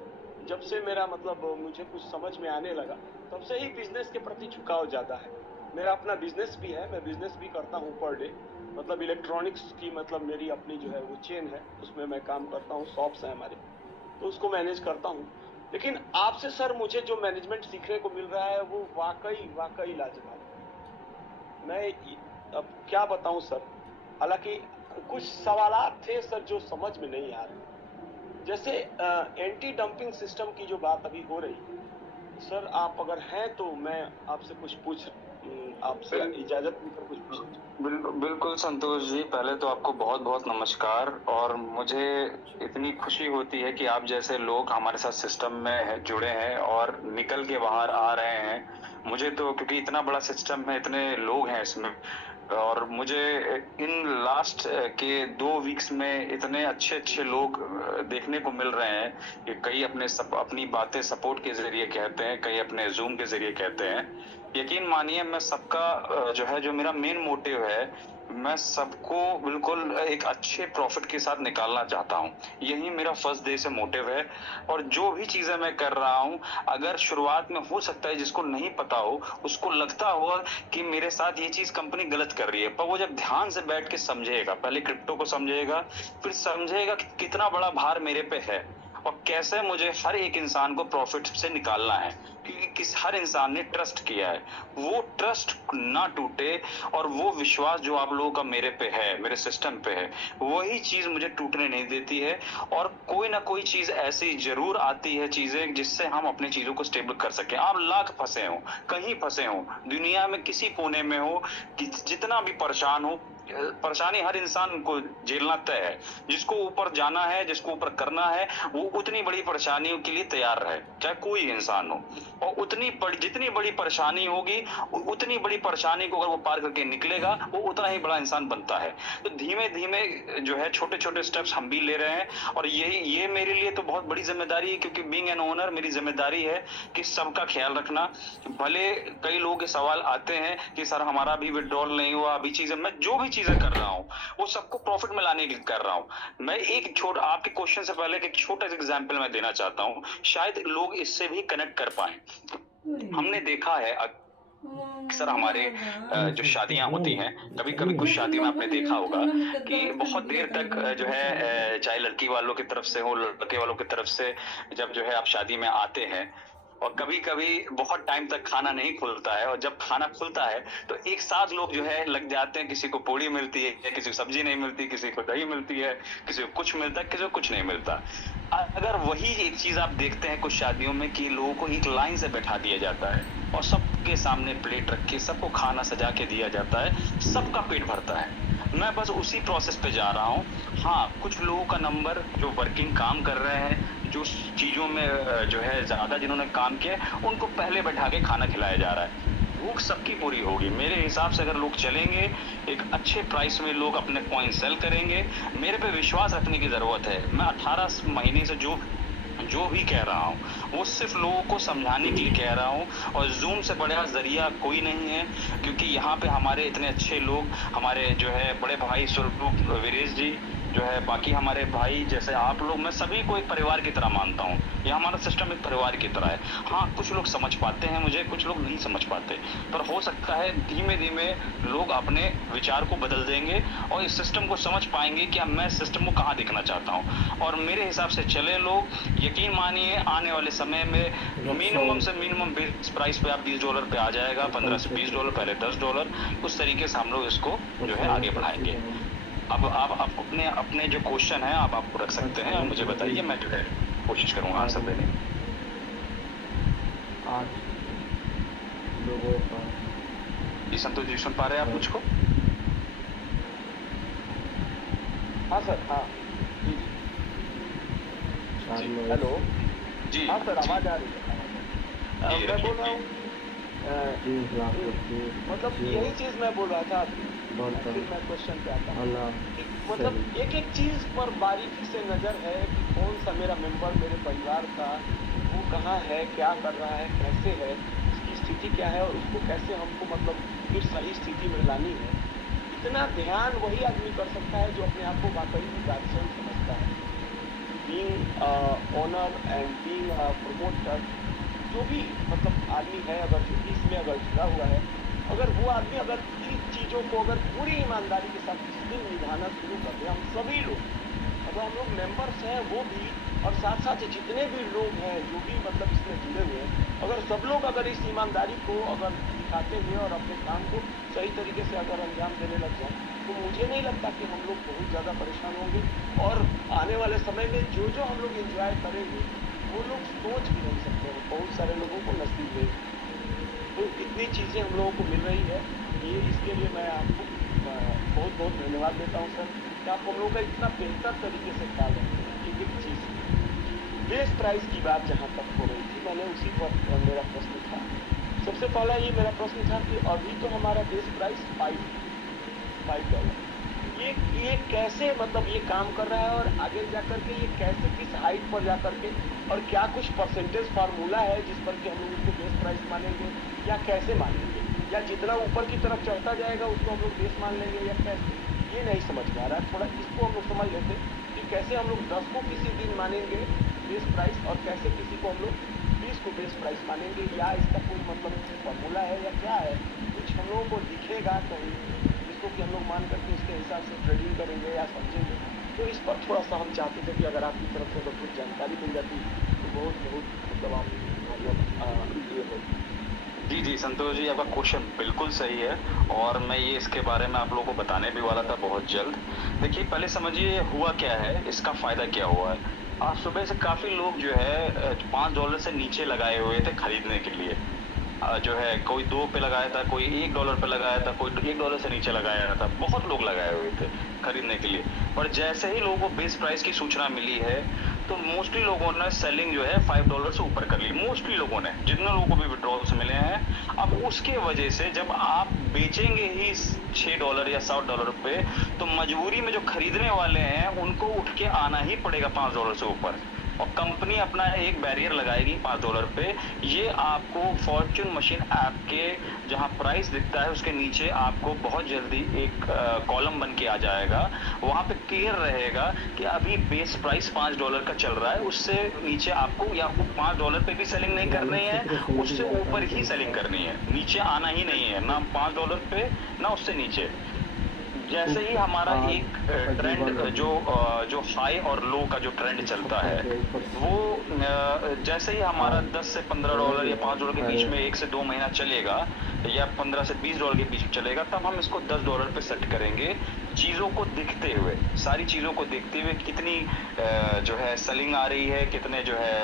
जब से मेरा मतलब मुझे कुछ समझ में आने लगा, तब से ही बिजनेस के प्रति झुकाव ज़्यादा है। मेरा अपना बिजनेस भी है, मैं बिजनेस भी करता हूँ पर डे, मतलब इलेक्ट्रॉनिक्स की मतलब मेरी अपनी जो है वो चेन है, उसमें मैं काम करता हूँ, शॉप्स हैं हमारे, तो उसको मैनेज करता हूँ। लेकिन आपसे सर मुझे जो मैनेजमेंट सीखने को मिल रहा है वो वाकई लाजवाब है। मैं अब क्या बताऊँ सर, हालांकि कुछ सवालात थे सर जो समझ में नहीं आ रहे। जैसे एंटी डंपिंग सिस्टम की जो बात अभी हो रही है सर, आप अगर हैं तो मैं आपसे कुछ आपसे इजाजत लेकर कुछ पूछ। बिल्कुल संतोष जी, पहले तो आपको बहुत बहुत नमस्कार। और मुझे इतनी खुशी होती है कि आप जैसे लोग हमारे साथ सिस्टम में जुड़े हैं और निकल के बाहर आ रहे हैं। मुझे तो क्योंकि इतना बड़ा सिस्टम है, इतने लोग हैं इसमें, और मुझे इन लास्ट के 2 वीक्स में इतने अच्छे अच्छे लोग देखने को मिल रहे हैं कि कई अपनी बातें सपोर्ट के जरिए कहते हैं, कई अपने जूम के जरिए कहते हैं। यकीन मानिए, मैं सबका जो मेरा मेन मोटिव है, मैं सबको बिल्कुल एक अच्छे प्रॉफिट के साथ निकालना चाहता हूँ। यही मेरा फर्स्ट डे से मोटिव है। और जो भी चीजें मैं कर रहा हूँ, अगर शुरुआत में हो सकता है जिसको नहीं पता हो, उसको लगता होगा कि मेरे साथ ये चीज कंपनी गलत कर रही है, पर वो जब ध्यान से बैठ के समझेगा, पहले क्रिप्टो को समझेगा, फिर समझेगा कि कितना बड़ा भार मेरे पे है और कैसे मुझे हर एक इंसान को प्रॉफिट से निकालना है। क्योंकि हर इंसान ने ट्रस्ट किया है, वो ट्रस्ट ना टूटे। और वो विश्वास जो आप लोगों का मेरे पे है, मेरे सिस्टम पे है, वही चीज मुझे टूटने नहीं देती है। और कोई ना कोई चीज ऐसी जरूर आती है, चीजें जिससे हम अपनी चीजों को स्टेबल कर सके। आप लाख फंसे हो, कहीं फंसे हो, दुनिया में किसी कोने में हो, जितना भी परेशान हो, परेशानी हर इंसान को झेलना तय है। जिसको ऊपर जाना है, जिसको ऊपर करना है, वो उतनी बड़ी परेशानियों के लिए तैयार रहे, चाहे कोई इंसान हो। और जितनी बड़ी परेशानी होगी, उतनी बड़ी परेशानी को अगर वो पार करके निकलेगा, वो उतना ही बड़ा इंसान बनता है। तो धीमे धीमे जो है छोटे छोटे स्टेप्स हम भी ले रहे हैं, और ये मेरे लिए तो बहुत बड़ी जिम्मेदारी है, क्योंकि बीइंग एन ओनर मेरी जिम्मेदारी है कि सबका ख्याल रखना। भले कई लोगों के सवाल आते हैं कि सर हमारा भी विड्रॉल नहीं हुआ, अभी चीजें, मैं जो भी चीजें कर रहा हूँ वो सबको प्रॉफिट में लाने के लिए कर रहा हूँ। मैं आपके क्वेश्चन से पहले एक छोटा सा एग्जाम्पल मैं देना चाहता हूँ, शायद लोग इससे भी कनेक्ट कर पाए। हमने देखा है अक्सर हमारे जो शादियां होती हैं, कभी कभी कुछ शादी में आपने देखा होगा कि बहुत देर तक जो है, चाहे लड़की वालों की तरफ से हो, लड़के वालों की तरफ से, जब जो है आप शादी में आते हैं, और कभी कभी बहुत टाइम तक खाना नहीं खुलता है, और जब खाना खुलता है तो एक साथ लोग जो है लग जाते हैं। किसी को पूड़ी मिलती है, किसी को सब्जी नहीं मिलती, किसी को दही मिलती है, किसी को कुछ मिलता है, किसी को कुछ नहीं मिलता। अगर वही एक चीज आप देखते हैं कुछ शादियों में कि लोगों को एक लाइन से बैठा दिया जाता है और सबके सामने प्लेट रख के सबको खाना सजा के दिया जाता है, सबका पेट भरता है। मैं बस उसी प्रोसेस पे जा रहा हूँ। हाँ, कुछ लोगों का नंबर जो वर्किंग काम कर रहे हैं, जो चीजों में जो है ज्यादा जिन्होंने काम किया, उनको पहले बैठा के खाना खिलाया जा रहा है। भूख सबकी पूरी होगी मेरे हिसाब से। अगर लोग चलेंगे, एक अच्छे प्राइस में लोग अपने कॉइन सेल करेंगे, मेरे पे विश्वास रखने की जरूरत है। मैं 18 महीने से जो भी कह रहा हूँ वो सिर्फ लोगों को समझाने के लिए कह रहा हूँ, और जूम से बड़ा जरिया कोई नहीं है, क्योंकि यहाँ पे हमारे इतने अच्छे लोग, हमारे जो है बड़े भाई स्वरूप वीरेश जी जो है, बाकी हमारे भाई जैसे आप लोग, मैं सभी को एक परिवार की तरह मानता हूँ। ये हमारा सिस्टम एक परिवार की तरह है। हाँ, कुछ लोग समझ पाते हैं मुझे, कुछ लोग नहीं समझ पाते, पर हो सकता है धीमे धीमे लोग अपने विचार को बदल देंगे और इस सिस्टम को समझ पाएंगे कि अब मैं सिस्टम को कहाँ देखना चाहता हूँ। और मेरे हिसाब से चले लोग, यकीन मानिए आने वाले समय में मिनिमम से मिनिमम बेस प्राइस पे आप $20 पे आ जाएगा, $15 से $20, पहले $10। उस तरीके से हम लोग इसको जो है आगे बढ़ाएंगे। अब आप अपने जो क्वेश्चन है आप आपको रख सकते हैं, मुझे बताइए, मैं जो है कोशिश करूंगा आंसर देने। 8 लोगों का। जी संतोष जी, सुन पा रहे हैं आप मुझको? हाँ सर, हाँ जी चार जी, लोग। हेलो जी हाँ सर, आवाज़ आ रही है। जी, मैं बोल रहा हूँ 30 लाख रुपये। मतलब यही चीज़ मैं बोल रहा था अभी, बहुत फिर मैं क्वेश्चन पे आता हूँ। अल्लाह कि मतलब एक एक चीज़ पर बारीकी से नज़र है कि कौन सा मेरा मेंबर मेरे परिवार का, वो कहाँ है, क्या कर रहा है, कैसे है, उसकी स्थिति क्या है, और उसको कैसे हमको मतलब फिर सही स्थिति में लानी है। इतना ध्यान वही आदमी कर सकता है जो अपने आप को वाकई में गार्जियन समझता है। Being owner and being promoter, जो भी मतलब आदमी है, अगर जो भी इसमें अगर जुड़ा हुआ है, अगर वो आदमी अगर इन चीज़ों को अगर पूरी ईमानदारी के साथ जिस दिन निभाना शुरू कर दे, हम सभी लोग, अगर हम लोग मेंबर्स हैं वो भी, और साथ साथ जितने भी लोग हैं जो भी मतलब इसमें जुड़े हुए हैं, अगर सब लोग अगर इस ईमानदारी को अगर दिखाते हुए और अपने काम को सही तरीके से अगर अंजाम देने लग जाए, तो मुझे नहीं लगता कि हम लोग बहुत ज़्यादा परेशान होंगे। और आने वाले समय में जो जो हम लोग एंजॉय करेंगे वो लोग सोच भी नहीं सकते हैं, बहुत सारे लोगों को नसीब नहीं। तो इतनी चीज़ें हम लोगों को मिल रही है, ये इसके लिए मैं आपको बहुत बहुत धन्यवाद देता हूँ सर, कि आप हम लोगों का इतना बेहतर तरीके से ख्याल रखते हैं एक एक चीज़। बेस प्राइस की बात जहाँ तक हो रही थी, मैंने उसी पर मेरा प्रश्न था। सबसे पहला ये मेरा प्रश्न था कि अभी तो हमारा बेस प्राइस $5 ये कैसे मतलब ये काम कर रहा है, और आगे जा कर के ये कैसे किस हाइट पर जा कर के, और क्या कुछ परसेंटेज फार्मूला है जिस पर कि हम लोग इसको बेस प्राइस मानेंगे, या कैसे मानेंगे, या जितना ऊपर की तरफ चढ़ता जाएगा उसको हम लोग बेस मान लेंगे, या कैसे, ये नहीं समझ में आ रहा है। थोड़ा इसको हम लोग समझ लेते कि कैसे हम लोग 10 को किसी दिन मानेंगे बेस प्राइस, और कैसे किसी को हम लोग 20 को बेस प्राइस मानेंगे, या इसका कोई मतलब फार्मूला है या क्या है, कुछ हम लोगों को दिखेगा कहीं जिसको कि हम लोग मान करके उसके हिसाब से ट्रेडिंग करेंगे या समझेंगे। तो इस पर थोड़ा सा हम चाहते थे कि अगर आपकी तरफ से कुछ जानकारी मिल जाती तो बहुत मतलब आप मतलब ये हो। जी जी संतोष जी, आपका क्वेश्चन बिल्कुल सही है, और मैं ये इसके बारे में आप लोगों को बताने भी वाला था बहुत जल्द। देखिए, पहले समझिए हुआ क्या है, इसका फ़ायदा क्या हुआ है। आज सुबह से काफ़ी लोग जो है $5 से नीचे लगाए हुए थे खरीदने के लिए, जो है कोई 2 पे लगाया था, कोई $1 पे लगाया था, कोई $1 से नीचे लगाया था, बहुत लोग लगाए हुए थे खरीदने के लिए। पर जैसे ही लोगों को बेस प्राइस की सूचना मिली है तो मोस्टली लोगों ने सेलिंग जो है $5 से ऊपर कर ली, मोस्टली लोगों ने, जितने लोगों को भी विड्रॉल्स मिले हैं। अब उसके वजह से जब आप बेचेंगे ही $6 या $7 पे, तो मजबूरी में जो खरीदने वाले हैं उनको उठ के आना ही पड़ेगा $5 से ऊपर, और कंपनी अपना एक बैरियर लगाएगी $5 पे। ये आपको फॉर्च्यून मशीन ऐप के जहां प्राइस दिखता है उसके नीचे आपको बहुत जल्दी एक कॉलम बन के आ जाएगा, वहां पे क्लियर रहेगा कि अभी बेस प्राइस $5 का चल रहा है, उससे नीचे आपको या $5 पे भी सेलिंग नहीं करनी है, उससे ऊपर ही सेलिंग करनी है, नीचे आना ही नहीं है, ना $5 पे ना उससे नीचे। जैसे ही हमारा एक ट्रेंड जो हाई और लो का जो ट्रेंड चलता है, वो जैसे ही हमारा $10 से $15 या $5 के बीच में 1 से 2 महीना चलेगा, या $15 से $20 के बीच में चलेगा, तब हम इसको $10 पे सेट करेंगे, चीज़ों को देखते हुए, सारी चीज़ों को देखते हुए, कितनी जो है सेलिंग आ रही है, कितने जो है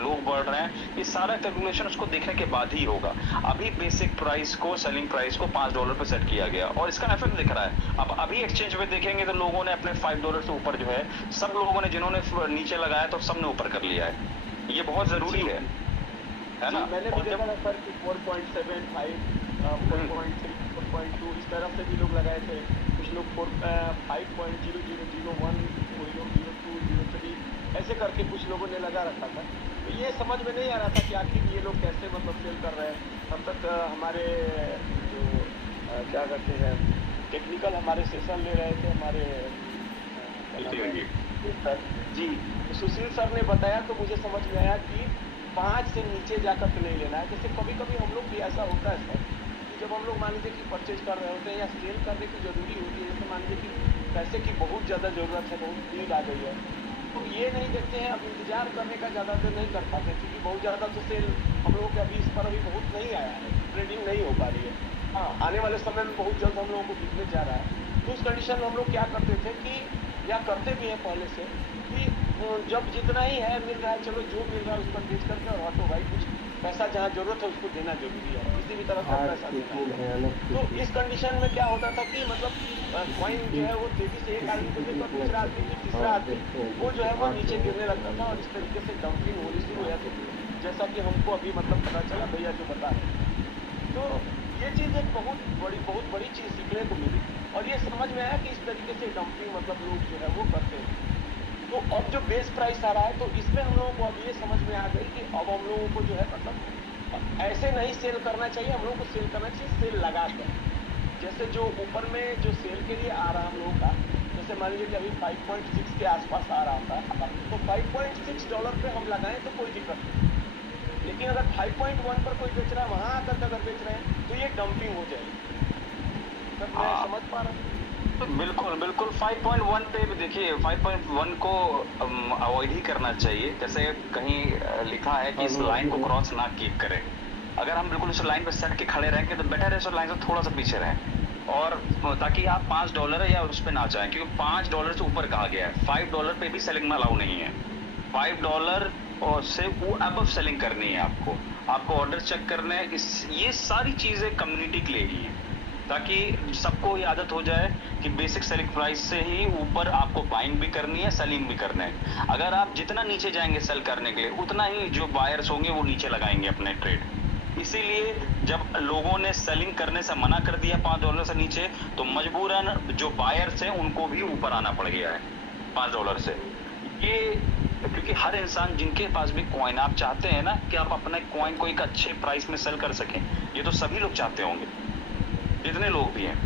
लोग बढ़ रहे हैं, ये सारा कैलकुलेशन उसको देखने के बाद ही होगा। अभी बेसिक प्राइस को, सेलिंग प्राइस को $5 पे सेट किया गया और इसका इफेक्ट दिख रहा है। अब अभी एक्सचेंज पे देखेंगे तो लोगों ने अपने $5 से ऊपर जो है, सब लोगों ने जिन्होंने नीचे लगाया तो सबने ऊपर कर लिया है, ये बहुत जरूरी है ना। मैंने भी देखा था सर कि 4.75, 4.3, 4.2 इस तरह से भी लोग लगाए थे। कुछ लोग 5.0001, 0.02, 0.3 ऐसे करके कुछ लोगों ने लगा रखा था। तो ये समझ में नहीं आ रहा था कि आखिर ये लोग कैसे मतलब सेल कर रहे हैं। तब तक हमारे जो क्या कहते हैं टेक्निकल हमारे सेशन ले रहे थे हमारे सर जी, तो सुशील सर ने बताया तो मुझे समझ में आया कि 5 से नीचे जाकर तो नहीं लेना है। जैसे कभी कभी हम लोग भी ऐसा होता है सर कि जब हम लोग मान लीजिए कि परचेज कर रहे होते हैं या सेल करने की ज़रूरी होती है, जैसे मान लीजिए कि पैसे की बहुत ज़्यादा ज़रूरत है, बहुत नीड आ गई है, तो ये नहीं देखते हैं, अब इंतजार करने का ज़्यादा देर नहीं कर पाते, क्योंकि बहुत ज़्यादा तो सेल हम लोगों के अभी इस पर अभी बहुत नहीं आया है, ट्रेडिंग नहीं हो पा रही है। हाँ, आने वाले समय में बहुत जल्द हम लोगों को बिजनेस जा रहा है। तो उस कंडीशन में हम लोग क्या करते थे कि, या करते भी हैं पहले से, कि जब जितना ही है मिल रहा है, चलो जो मिल रहा है उस पर बेच करके और हटो भाई, कुछ पैसा जहाँ जरूरत है उसको देना जरूरी है, किसी भी तरह का पैसा देना है। तो इस कंडीशन में क्या होता था कि मतलब कॉइन जो है वो तेजी से एक आदमी को देकर दूसरा आदमी, तीसरा आदमी, वो जो है वो नीचे गिरने लगता था और इस तरीके से डंपिंग होनी शुरू हो जाती थी, जैसा कि हमको अभी मतलब पता चला भैया जो बता रहे। तो ये चीज़ एक बहुत बड़ी चीज़ सीखने को मिली और ये समझ में आया कि इस तरीके से डंपिंग मतलब लोग जो है वो करते हैं। तो अब जो बेस प्राइस आ रहा है, तो इसमें हम लोगों को अब ये समझ में आ गई कि अब हम लोगों को जो है मतलब ऐसे नहीं सेल करना चाहिए, हम लोगों को सेल करना चाहिए सेल लगा कर। जैसे जो ऊपर में जो सेल के लिए आ रहा हम लोगों का, जैसे मान लीजिए कि अभी 5.6 के आसपास आ रहा था, तो $5.6 पे हम लगाएं तो कोई दिक्कत नहीं। लेकिन अगर 5.1 पर कोई बेच रहा है, वहाँ आकर अगर बेच रहे हैं तो ये डंपिंग हो जाएगी। सर मैं समझ पा रहा हूँ। बिल्कुल बिल्कुल 5.1 पे भी देखिए, 5.1 को अवॉइड ही करना चाहिए। जैसे कहीं लिखा है कि इस लाइन को क्रॉस ना कीप करें। अगर हम बिल्कुल इस लाइन पे सेट के खड़े रहेंगे तो बेटर है इस लाइन से थोड़ा सा पीछे रहें, और ताकि आप $5 या उस पे ना जाएं, क्योंकि $5 से ऊपर कहा गया है। $5 पे भी सेलिंग में अलाउ नहीं है। $5 और से वो अबव सेलिंग करनी है आपको ऑर्डर चेक करने हैं। ये सारी चीजें कम्युनिटी के लिए ही है, ताकि सबको ये आदत हो जाए कि बेसिक सेलिंग प्राइस से ही ऊपर आपको बाइंग भी करनी है, सेलिंग भी करना है। अगर आप जितना नीचे जाएंगे सेल करने के लिए, उतना ही जो बायर्स होंगे वो नीचे लगाएंगे अपने ट्रेड। इसीलिए जब लोगों ने सेलिंग करने से मना कर दिया $5 से नीचे, तो मजबूरन जो बायर्स हैं उनको भी ऊपर आना पड़ गया है $5 से। ये क्योंकि हर इंसान जिनके पास भी कॉइन, आप चाहते हैं ना कि आप अपने कॉइन को एक अच्छे प्राइस में सेल कर सकें, ये तो सभी लोग चाहते होंगे, जितने लोग भी हैं।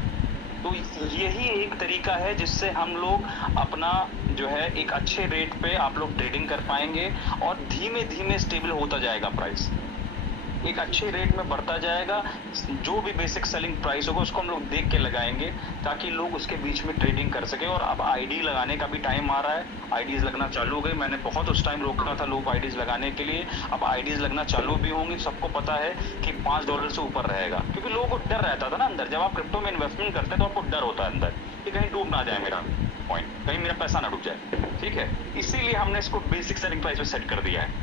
तो यही एक तरीका है जिससे हम लोग अपना जो है एक अच्छे रेट पे आप लोग ट्रेडिंग कर पाएंगे और धीमे धीमे स्टेबल होता जाएगा प्राइस, एक अच्छे रेट में बढ़ता जाएगा। जो भी बेसिक सेलिंग प्राइस होगा उसको हम लोग देख के लगाएंगे, ताकि लोग उसके बीच में ट्रेडिंग कर सके। और अब आईडी लगाने का भी टाइम आ रहा है, आईडीज लगना चालू हो गई। मैंने बहुत उस टाइम रोका था लोग आईडीज लगाने के लिए, अब आईडीज लगना चालू भी होंगी। सबको पता है कि $5 से ऊपर रहेगा, क्योंकि लोगों को डर रहता था ना अंदर। जब आप क्रिप्टो में इन्वेस्टमेंट करते हैं तो आपको डर होता है अंदर कि कहीं डूब ना जाए मेरा पॉइंट, कहीं मेरा पैसा ना डूब जाए, ठीक है। इसीलिए हमने इसको बेसिक सेलिंग प्राइस पे सेट कर दिया है।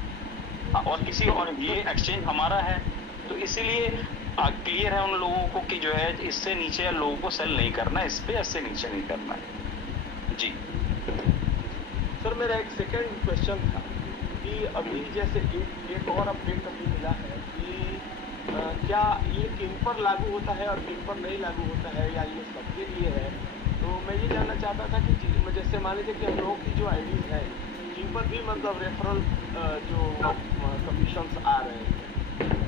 और किसी और ये एक्सचेंज हमारा है, तो इसीलिए क्लियर है उन लोगों को कि जो है इससे नीचे लोगों को सेल नहीं करना है, इस पे इससे नीचे नहीं करना है जी। सर मेरा एक सेकंड क्वेश्चन था कि अभी जैसे एक और अपडेट अभी मिला है कि क्या ये किन पर लागू होता है और किन पर नहीं लागू होता है, या ये सबके लिए है? तो मैं ये जानना चाहता था कि जैसे मान लीजिए कि हम लोगों की जो आईडीज हैं जिन पर भी मतलब रेफरल जो कमीशंस आ रहे हैं,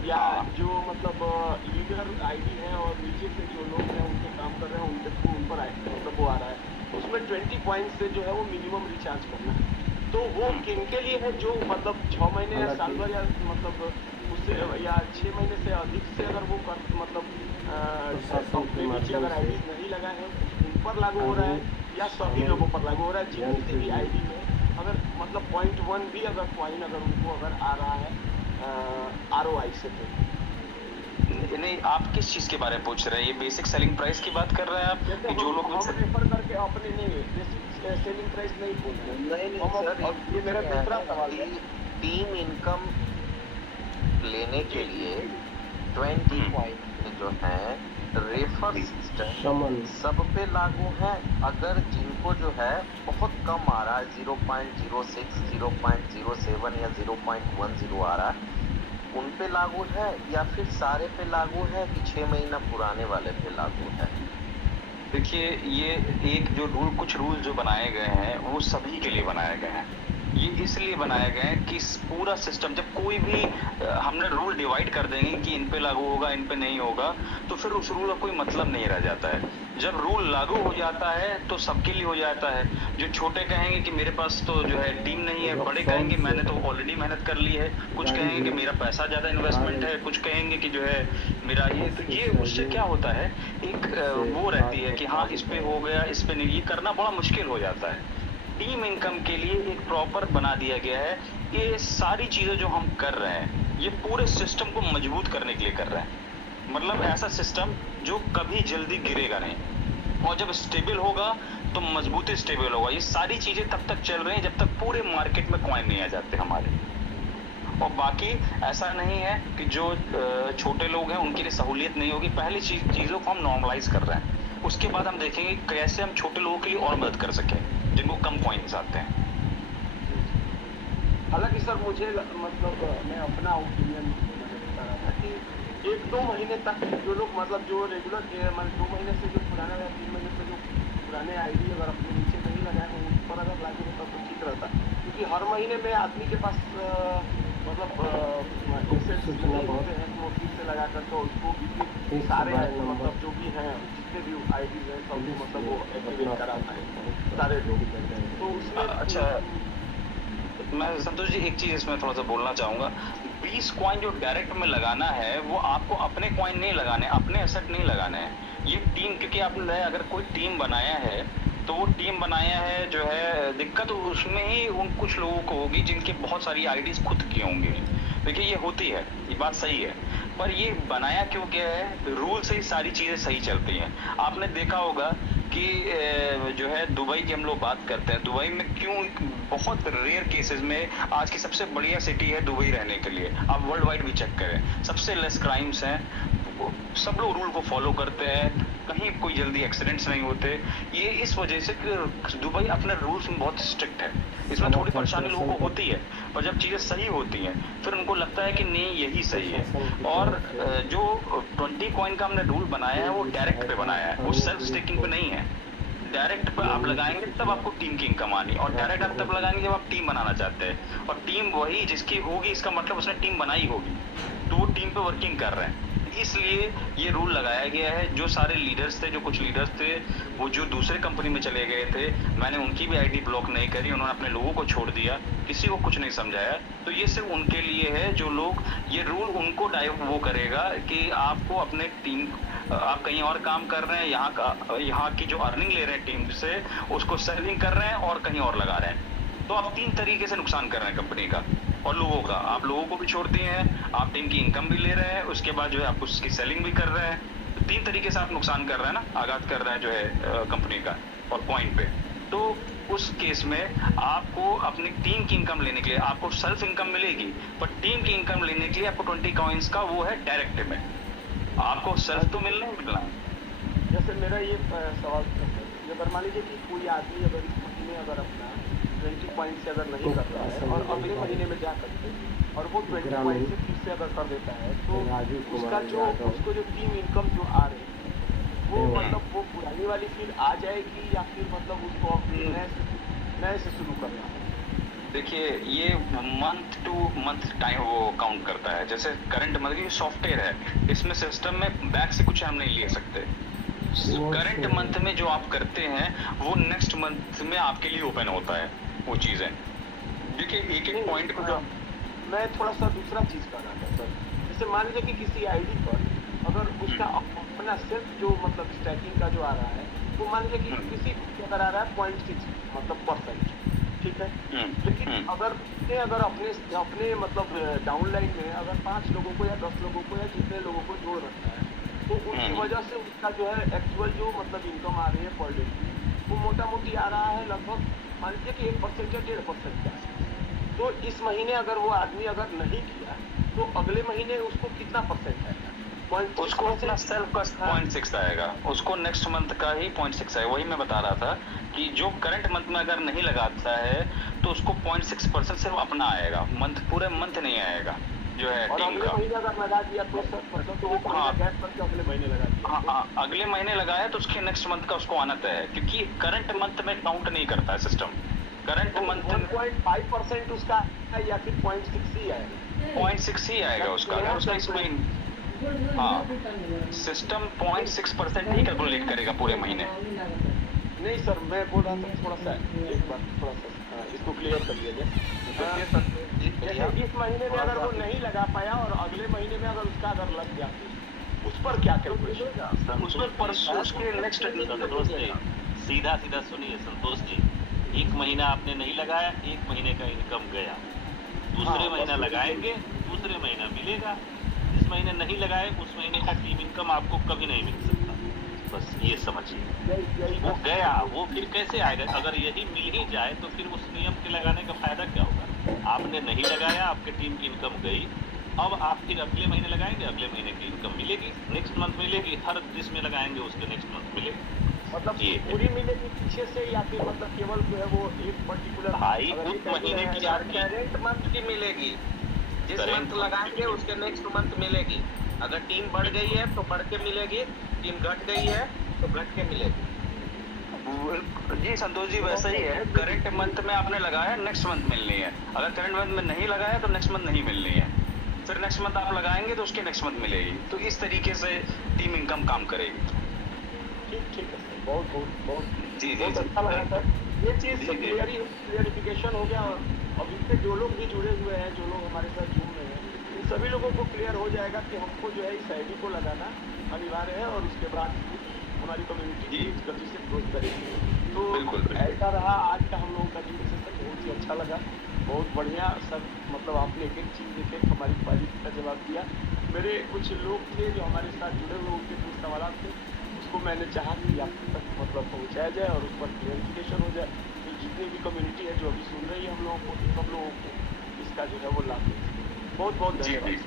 या जो मतलब लीडर आईडी है और नीचे से जो लोग हैं उनके काम कर रहे हैं उनके थ्रू उन पर मतलब वो आ रहा है, उसमें 20 पॉइंट से जो है वो मिनिमम रिचार्ज करना है। तो वो किन के लिए है जो मतलब 6 महीने या साल भर या मतलब उससे या 6 महीने से अधिक से अगर वो कर मतलब अपने नीचे अगर आईडी नहीं लगाए हैं उन पर लागू हो रहा है, या सभी लोगों पर लागू हो रहा है जिनकी भी आईडी में अगर मतलब 0.1 भी अगर कॉइन अगर उनको अगर आ रहा है ROI से? तो नहीं, आप किस चीज के बारे में पूछ रहे हैं? ये बेसिक सेलिंग प्राइस की बात कर रहे हैं आप कि जो लोग रेफर करके अपने नहीं बेसिक सेलिंग प्राइस नहीं बोल रहे? नहीं सर, ये मेरा दूसरा सवाल है। टीम इनकम लेने के लिए 20 पॉइंट जो है रेफर सिस्टम सब पे लागू है। अगर जिनको जो है बहुत कम आ रहा है 0.06, 0.07 या 0.10 आ रहा है उन पे लागू है, या फिर सारे पे लागू है कि 6 महीना पुराने वाले पे लागू है? देखिए, ये एक जो कुछ रूल जो बनाए गए हैं वो सभी के लिए बनाए गए हैं। ये इसलिए बनाए गए हैं कि पूरा सिस्टम जब कोई भी हमने रूल डिवाइड कर देंगे कि इन पे लागू होगा इन पे नहीं होगा, तो फिर उस रूल का कोई मतलब नहीं रह जाता है। जब रूल लागू हो जाता है तो सबके लिए हो जाता है। जो छोटे कहेंगे कि मेरे पास तो जो है टीम नहीं है, बड़े कहेंगे मैंने तो ऑलरेडी मेहनत कर ली है, कुछ कहेंगे कि मेरा पैसा ज़्यादा इन्वेस्टमेंट है, कुछ कहेंगे कि जो है मेरा ये, तो ये उससे क्या होता है एक वो रहती है कि हाँ इस पे हो गया इस पे नहीं, ये करना बड़ा मुश्किल हो जाता है। टीम इनकम के लिए एक प्रॉपर बना दिया गया है। ये सारी चीज़ें जो हम कर रहे हैं ये पूरे सिस्टम को मजबूत करने के लिए कर रहे हैं। मतलब ऐसा सिस्टम जो कभी जल्दी गिरेगा नहीं, और जब स्टेबल होगा तो मजबूती स्टेबल होगा। ये सारी चीज़ें तब तक चल रही हैं जब तक पूरे मार्केट में कॉइन नहीं आ जाते हमारे। और बाकी ऐसा नहीं है कि जो छोटे लोग हैं उनके लिए सहूलियत नहीं होगी। पहली चीज़ों को हम नॉर्मलाइज कर रहे हैं, उसके बाद हम देखेंगे कैसे हम छोटे लोगों के लिए और मदद कर सकें जिनको कम कॉइन्स आते हैं। हालांकि सर मुझे मतलब मैं अपना ओपिनियन बता रहा था कि 1-2 महीने तक जो लोग मतलब जो रेगुलर मतलब 2 महीने से जो पुराना या 3 महीने से जो पुराने आईडी अगर अपने नीचे नहीं लगाए हैं उन पर अगर लागू होता तो ठीक रहता, क्योंकि हर महीने में आदमी के पास मतलब सूचना होते हैं तो फिर से लगा कर तो उसको भी सारे मतलब जो भी हैं जितने भी आईडीज हैं सब मतलब वो एक्टिवेट कराता है सारे लोग। तो उसमें अच्छा, मैं संतोष जी एक चीज़ इसमें थोड़ा सा बोलना चाहूँगा। 20 कॉइन जो डायरेक्ट में लगाना है वो आपको अपने कॉइन नहीं लगाने, अपने एसेट नहीं लगाने हैं। ये टीम, क्योंकि आपने अगर कोई टीम बनाया है तो वो टीम बनाया है जो है, दिक्कत उसमें ही उन कुछ लोगों को होगी जिनके बहुत सारी आईडीज खुद की होंगी। देखिए ये होती है, ये बात सही है, पर ये बनाया क्यों गया है? रूल से ही सारी चीज़ें सही चलती हैं। आपने देखा होगा कि जो है दुबई की हम लोग बात करते हैं, दुबई में क्यों बहुत रेयर केसेस में आज की सबसे बढ़िया सिटी है दुबई रहने के लिए। आप वर्ल्ड वाइड भी चेक करें, सबसे लेस क्राइम्स हैं, सब लोग रूल को फॉलो करते हैं, कहीं कोई जल्दी एक्सीडेंट्स नहीं होते। ये इस वजह से कि दुबई अपने रूल्स में बहुत स्ट्रिक्ट है। इसमें थोड़ी परेशानी लोगों को होती है, पर जब चीज़ें सही होती हैं फिर उनको लगता है कि नहीं यही सही है। और जो 20 कॉइन का हमने रूल बनाया है वो डायरेक्ट पे बनाया है, वो सेल्फ स्टेकिंग पे नहीं है। डायरेक्ट पे आप लगाएंगे तब आपको टीम की इनकम आनी, और डायरेक्ट आप तब लगाएंगे जब आप टीम बनाना चाहते हैं, और टीम वही जिसकी होगी इसका मतलब उसने टीम बनाई होगी, तो वो टीम पे वर्किंग कर रहे हैं। इसलिए ये रूल लगाया गया है। जो सारे लीडर्स थे, जो कुछ लीडर्स थे वो जो दूसरे कंपनी में चले गए थे, मैंने उनकी भी आईडी ब्लॉक नहीं करी, उन्होंने अपने लोगों को छोड़ दिया, किसी को कुछ नहीं समझाया। तो ये सिर्फ उनके लिए है जो लोग, ये रूल उनको वो करेगा कि आपको अपने टीम, आप कहीं और काम कर रहे हैं, यहाँ की जो अर्निंग ले रहे हैं टीम से उसको सेविंग कर रहे हैं और कहीं और लगा रहे हैं, तो आप 3 तरीके से नुकसान कर रहे हैं कंपनी का और लोगों का। आप लोगों को भी छोड़ दिए हैं, आप टीम की इनकम भी ले रहे हैं, उसके बाद जो है आप उसकी सेलिंग भी कर रहे हैं। तो 3 तरीके से आप नुकसान कर रहे हैं ना, आघात कर रहे हैं जो है कंपनी का और पॉइंट पे। तो उस केस में आपको अपनी टीम की इनकम लेने के लिए आपको सेल्फ इनकम मिलेगी, पर टीम की इनकम लेने के लिए आपको 20 कॉइन्स का वो है डायरेक्ट पेमेंट। आपको सेल्फ तो मिलना ही मिलना है। जैसे मेरा ये सवाल था सर, अगर मान लीजिए कि कोई आदमी अगर इस महीने अगर अपना 20 पॉइंट से अगर नहीं कर रहा है और अगले महीने में जा करके और वो 20 पॉइंट से फिर से अगर कर देता है, तो उसका जो उसको जो टीम इनकम जो आ रही है वो मतलब वो पुरानी वाली फिर आ जाएगी या फिर मतलब उसको नए से शुरू करना है? देखिए, ये मंथ टू मंथ टाइम वो काउंट करता है। जैसे करंट मंथ की सॉफ्टवेयर है, इसमें सिस्टम में बैक से कुछ हम नहीं ले सकते। करंट मंथ में जो आप करते हैं वो नेक्स्ट मंथ में आपके लिए ओपन होता है वो चीजें। देखिए एक एक पॉइंट को जो मैं थोड़ा सा दूसरा चीज कर रहा था सर, जैसे मान लीजिए कि किसी आईडी पर अगर उसका अपना सेल्फ जो मतलब स्टैकिंग का जो आ रहा है वो मान लीजिए कि किसी अगर आ रहा है 0.6 मतलब %, ठीक है, लेकिन अगर अपने मतलब डाउनलाइन में अगर 5 लोगों को या 10 लोगों को या जितने लोगों को जोड़ रखा है, तो उनकी वजह से उसका जो है एक्चुअल जो मतलब इनकम आ रही है पर डे की वो मोटा मोटी आ रहा है लगभग मान लीजिए कि 1% या 1.5% का। तो इस महीने अगर वो आदमी अगर नहीं किया तो अगले महीने उसको कितना % आएगा? उसको अपना सेल्फ का 0.6 आएगा, उसको नेक्स्ट मंथ का ही 0.6 आएगा। वही मैं बता रहा था कि जो करंट मंथ में अगर नहीं लगाता है तो उसको 0.6% सिर्फ अपना आएगा, पूरे मंथ नहीं आएगा जो है टीम का। महीने अगर लगा दिया तो सर मतलब तो वो गैप करके अगले महीने लगा दिया। हाँ, अगले महीने लगाया तो उसके नेक्स्ट मंथ का उसको आना तय है, क्योंकि करंट मंथ में काउंट नहीं करता है सिस्टम। करंट मंथ 1.5% उसका है या फिर 0.6 ही आएगा? 0.6 ही आएगा उसका। अगर उसका इस महीने सिस्टम 0.6% ही कैलकुलेट करेगा पूरे महीने। नहीं सर, मैं बोल रहा था थोड़ा सा एक बार थोड़ा सा इसको क्लियर कर लिया जाए। इस महीने में अगर वो नहीं लगा पाया और अगले महीने में अगर उसका अगर लग गया उस पर क्या कैलकुलेशन? उसमें परसों उसके नेक्स्ट सीधा सुनिए संतोष जी, एक महीना आपने नहीं लगाया, एक महीने का इनकम गया, दूसरे महीना लगाएंगे, दूसरे महीना मिलेगा। जिस महीने नहीं लगाए उस महीने का टीम इनकम आपको कभी नहीं मिल सकता। बस ये समझिए, वो गया वो फिर कैसे आएगा? अगर यही मिल ही जाए तो फिर उस नियम के लगाने का फायदा क्या होगा? आपने नहीं लगाया, आपके टीम की इनकम गई, अब आप फिर अगले महीने लगाएंगे, अगले महीने की इनकम मिलेगी, नेक्स्ट मंथ मिलेगी, हर जिसमें लगाएंगे उसके नेक्स्ट मंथ मिलेगी। मतलब पूरी मिलेगी पीछे से या फिर मतलब केवल जो है वो एक पर्टिकुलर भाई उस महीने की करंट मंथ की मिलेगी, जिस मंथ लगाएंगे उसके नेक्स्ट मंथ मिलेगी। अगर टीम बढ़ गई है तो बढ़ के मिलेगी, टीम घट गई है तो घट के मिलेगी। जी संतोष जी, वैसा ही है। करंट मंथ में आपने लगाया, नेक्स्ट मंथ मिलनी है। अगर करंट मंथ में नहीं लगाया तो नेक्स्ट मंथ नहीं मिलनी है। फिर नेक्स्ट मंथ आप लगाएंगे तो उसके नेक्स्ट मंथ मिलेगी। तो इस तरीके से टीम इनकम काम करेगी। ठीक है सर, बहुत जी अच्छा लगा सर। ये चीज क्लियरिफिकेशन हो गया। और अभी से जो लोग भी जुड़े हुए हैं, जो लोग हमारे साथ जुड़ रहे हैं, इन सभी लोगों को क्लियर हो जाएगा कि हमको जो है इस आईडी को लगाना अनिवार्य है और उसके बाद हमारी कम्युनिटी की गति से ग्रोथ करेगी। तो ऐसा रहा आज का हम लोगों का जिंदगी सेशन, बहुत ही अच्छा लगा, बहुत बढ़िया सर। मतलब आपने एक चीज़ एक हमारी क्वारी का जवाब दिया। मेरे कुछ लोग थे जो हमारे साथ जुड़े हुए, उनके कुछ सवाल थे, उसको मैंने चाहा कि आप तक मतलब पहुँचाया जाए और उस पर क्लियरिफिकेशन हो जाए। तो जितनी भी कम्युनिटी है जो अभी सुन रही है हम लोगों को, सब लोगों को इसका जो है वो लाभ मिले। बहुत धन्यवाद जी।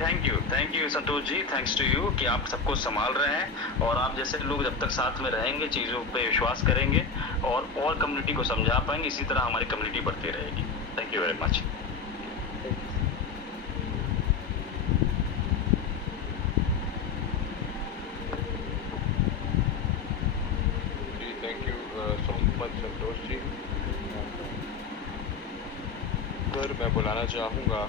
Thank you Santosh ji, thanks to you कि आप सबको संभाल रहे हैं। और आप जैसे लोग जब तक साथ में रहेंगे, चीज़ों पे विश्वास करेंगे और कम्युनिटी को समझा पाएंगे, इसी तरह हमारी कम्युनिटी बढ़ती रहेगी। Thank you very much. Thank you so much Santosh ji. Sir मैं बुलाना चाहूँगा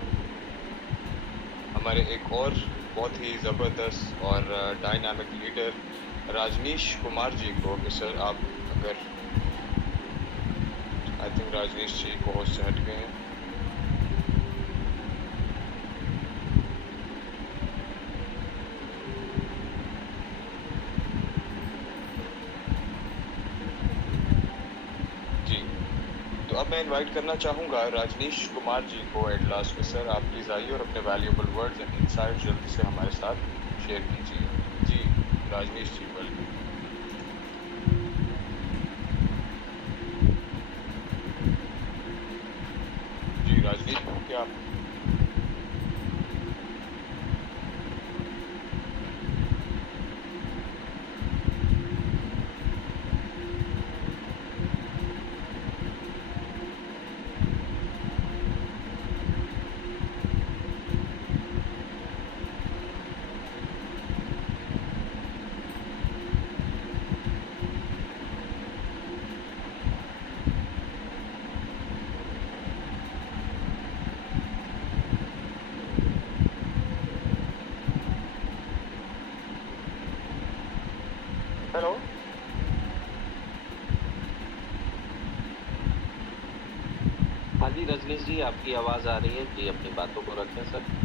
हमारे एक और बहुत ही ज़बरदस्त और डायनामिक लीडर राजनीश कुमार जी को कि सर आप अगर आई थिंक राजनीश जी को होस्ट से हट गए हैं। अब मैं इनवाइट करना चाहूँगा राजनीश कुमार जी को एट लास्ट में। सर आप प्लीज़ आइए और अपने वैल्यूएबल वर्ड्स एंड इनसाइट्स जल्दी से हमारे साथ शेयर कीजिए। जी राजनीश जी वेलकम। आप। हेलो। हाँ जी रजनीश जी, आपकी आवाज़ आ रही है जी, अपनी बातों को रखें सर।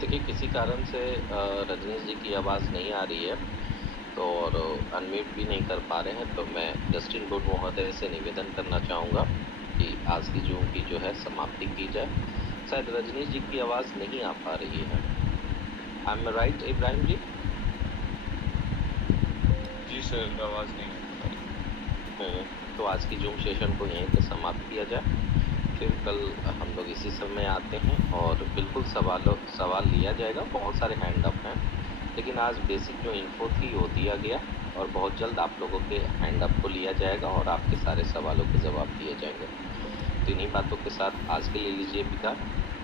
देखिए किसी कारण से रजनीश जी की आवाज़ नहीं आ रही है तो और अनम्यूट भी नहीं कर पा रहे हैं, तो मैं जस्टिन गुड महोदय से निवेदन करना चाहूँगा कि आज की जूम की जो है समाप्ति की जाए। शायद रजनीश जी की आवाज़ नहीं आ पा रही है। I am right Ibrahim ji? जी सर, आवाज़ नहीं आ रही। तो आज की जूम सेशन को यहीं पे समाप्त किया जाए, फिर कल हम लोग इसी समय आते हैं और बिल्कुल सवाल लिया जाएगा। बहुत सारे हैंड अप हैं, लेकिन आज बेसिक जो इन्फो थी वो दिया गया और बहुत जल्द आप लोगों के हैंड अप को लिया जाएगा और आपके सारे सवालों के जवाब दिए जाएंगे। तो इन्हीं बातों के साथ आज के लिए लीजिए विदा।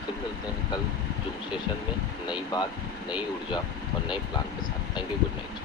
फिर मिलते हैं कल जूम सेशन में नई बात, नई ऊर्जा और नए प्लान के साथ। Thank you, good night.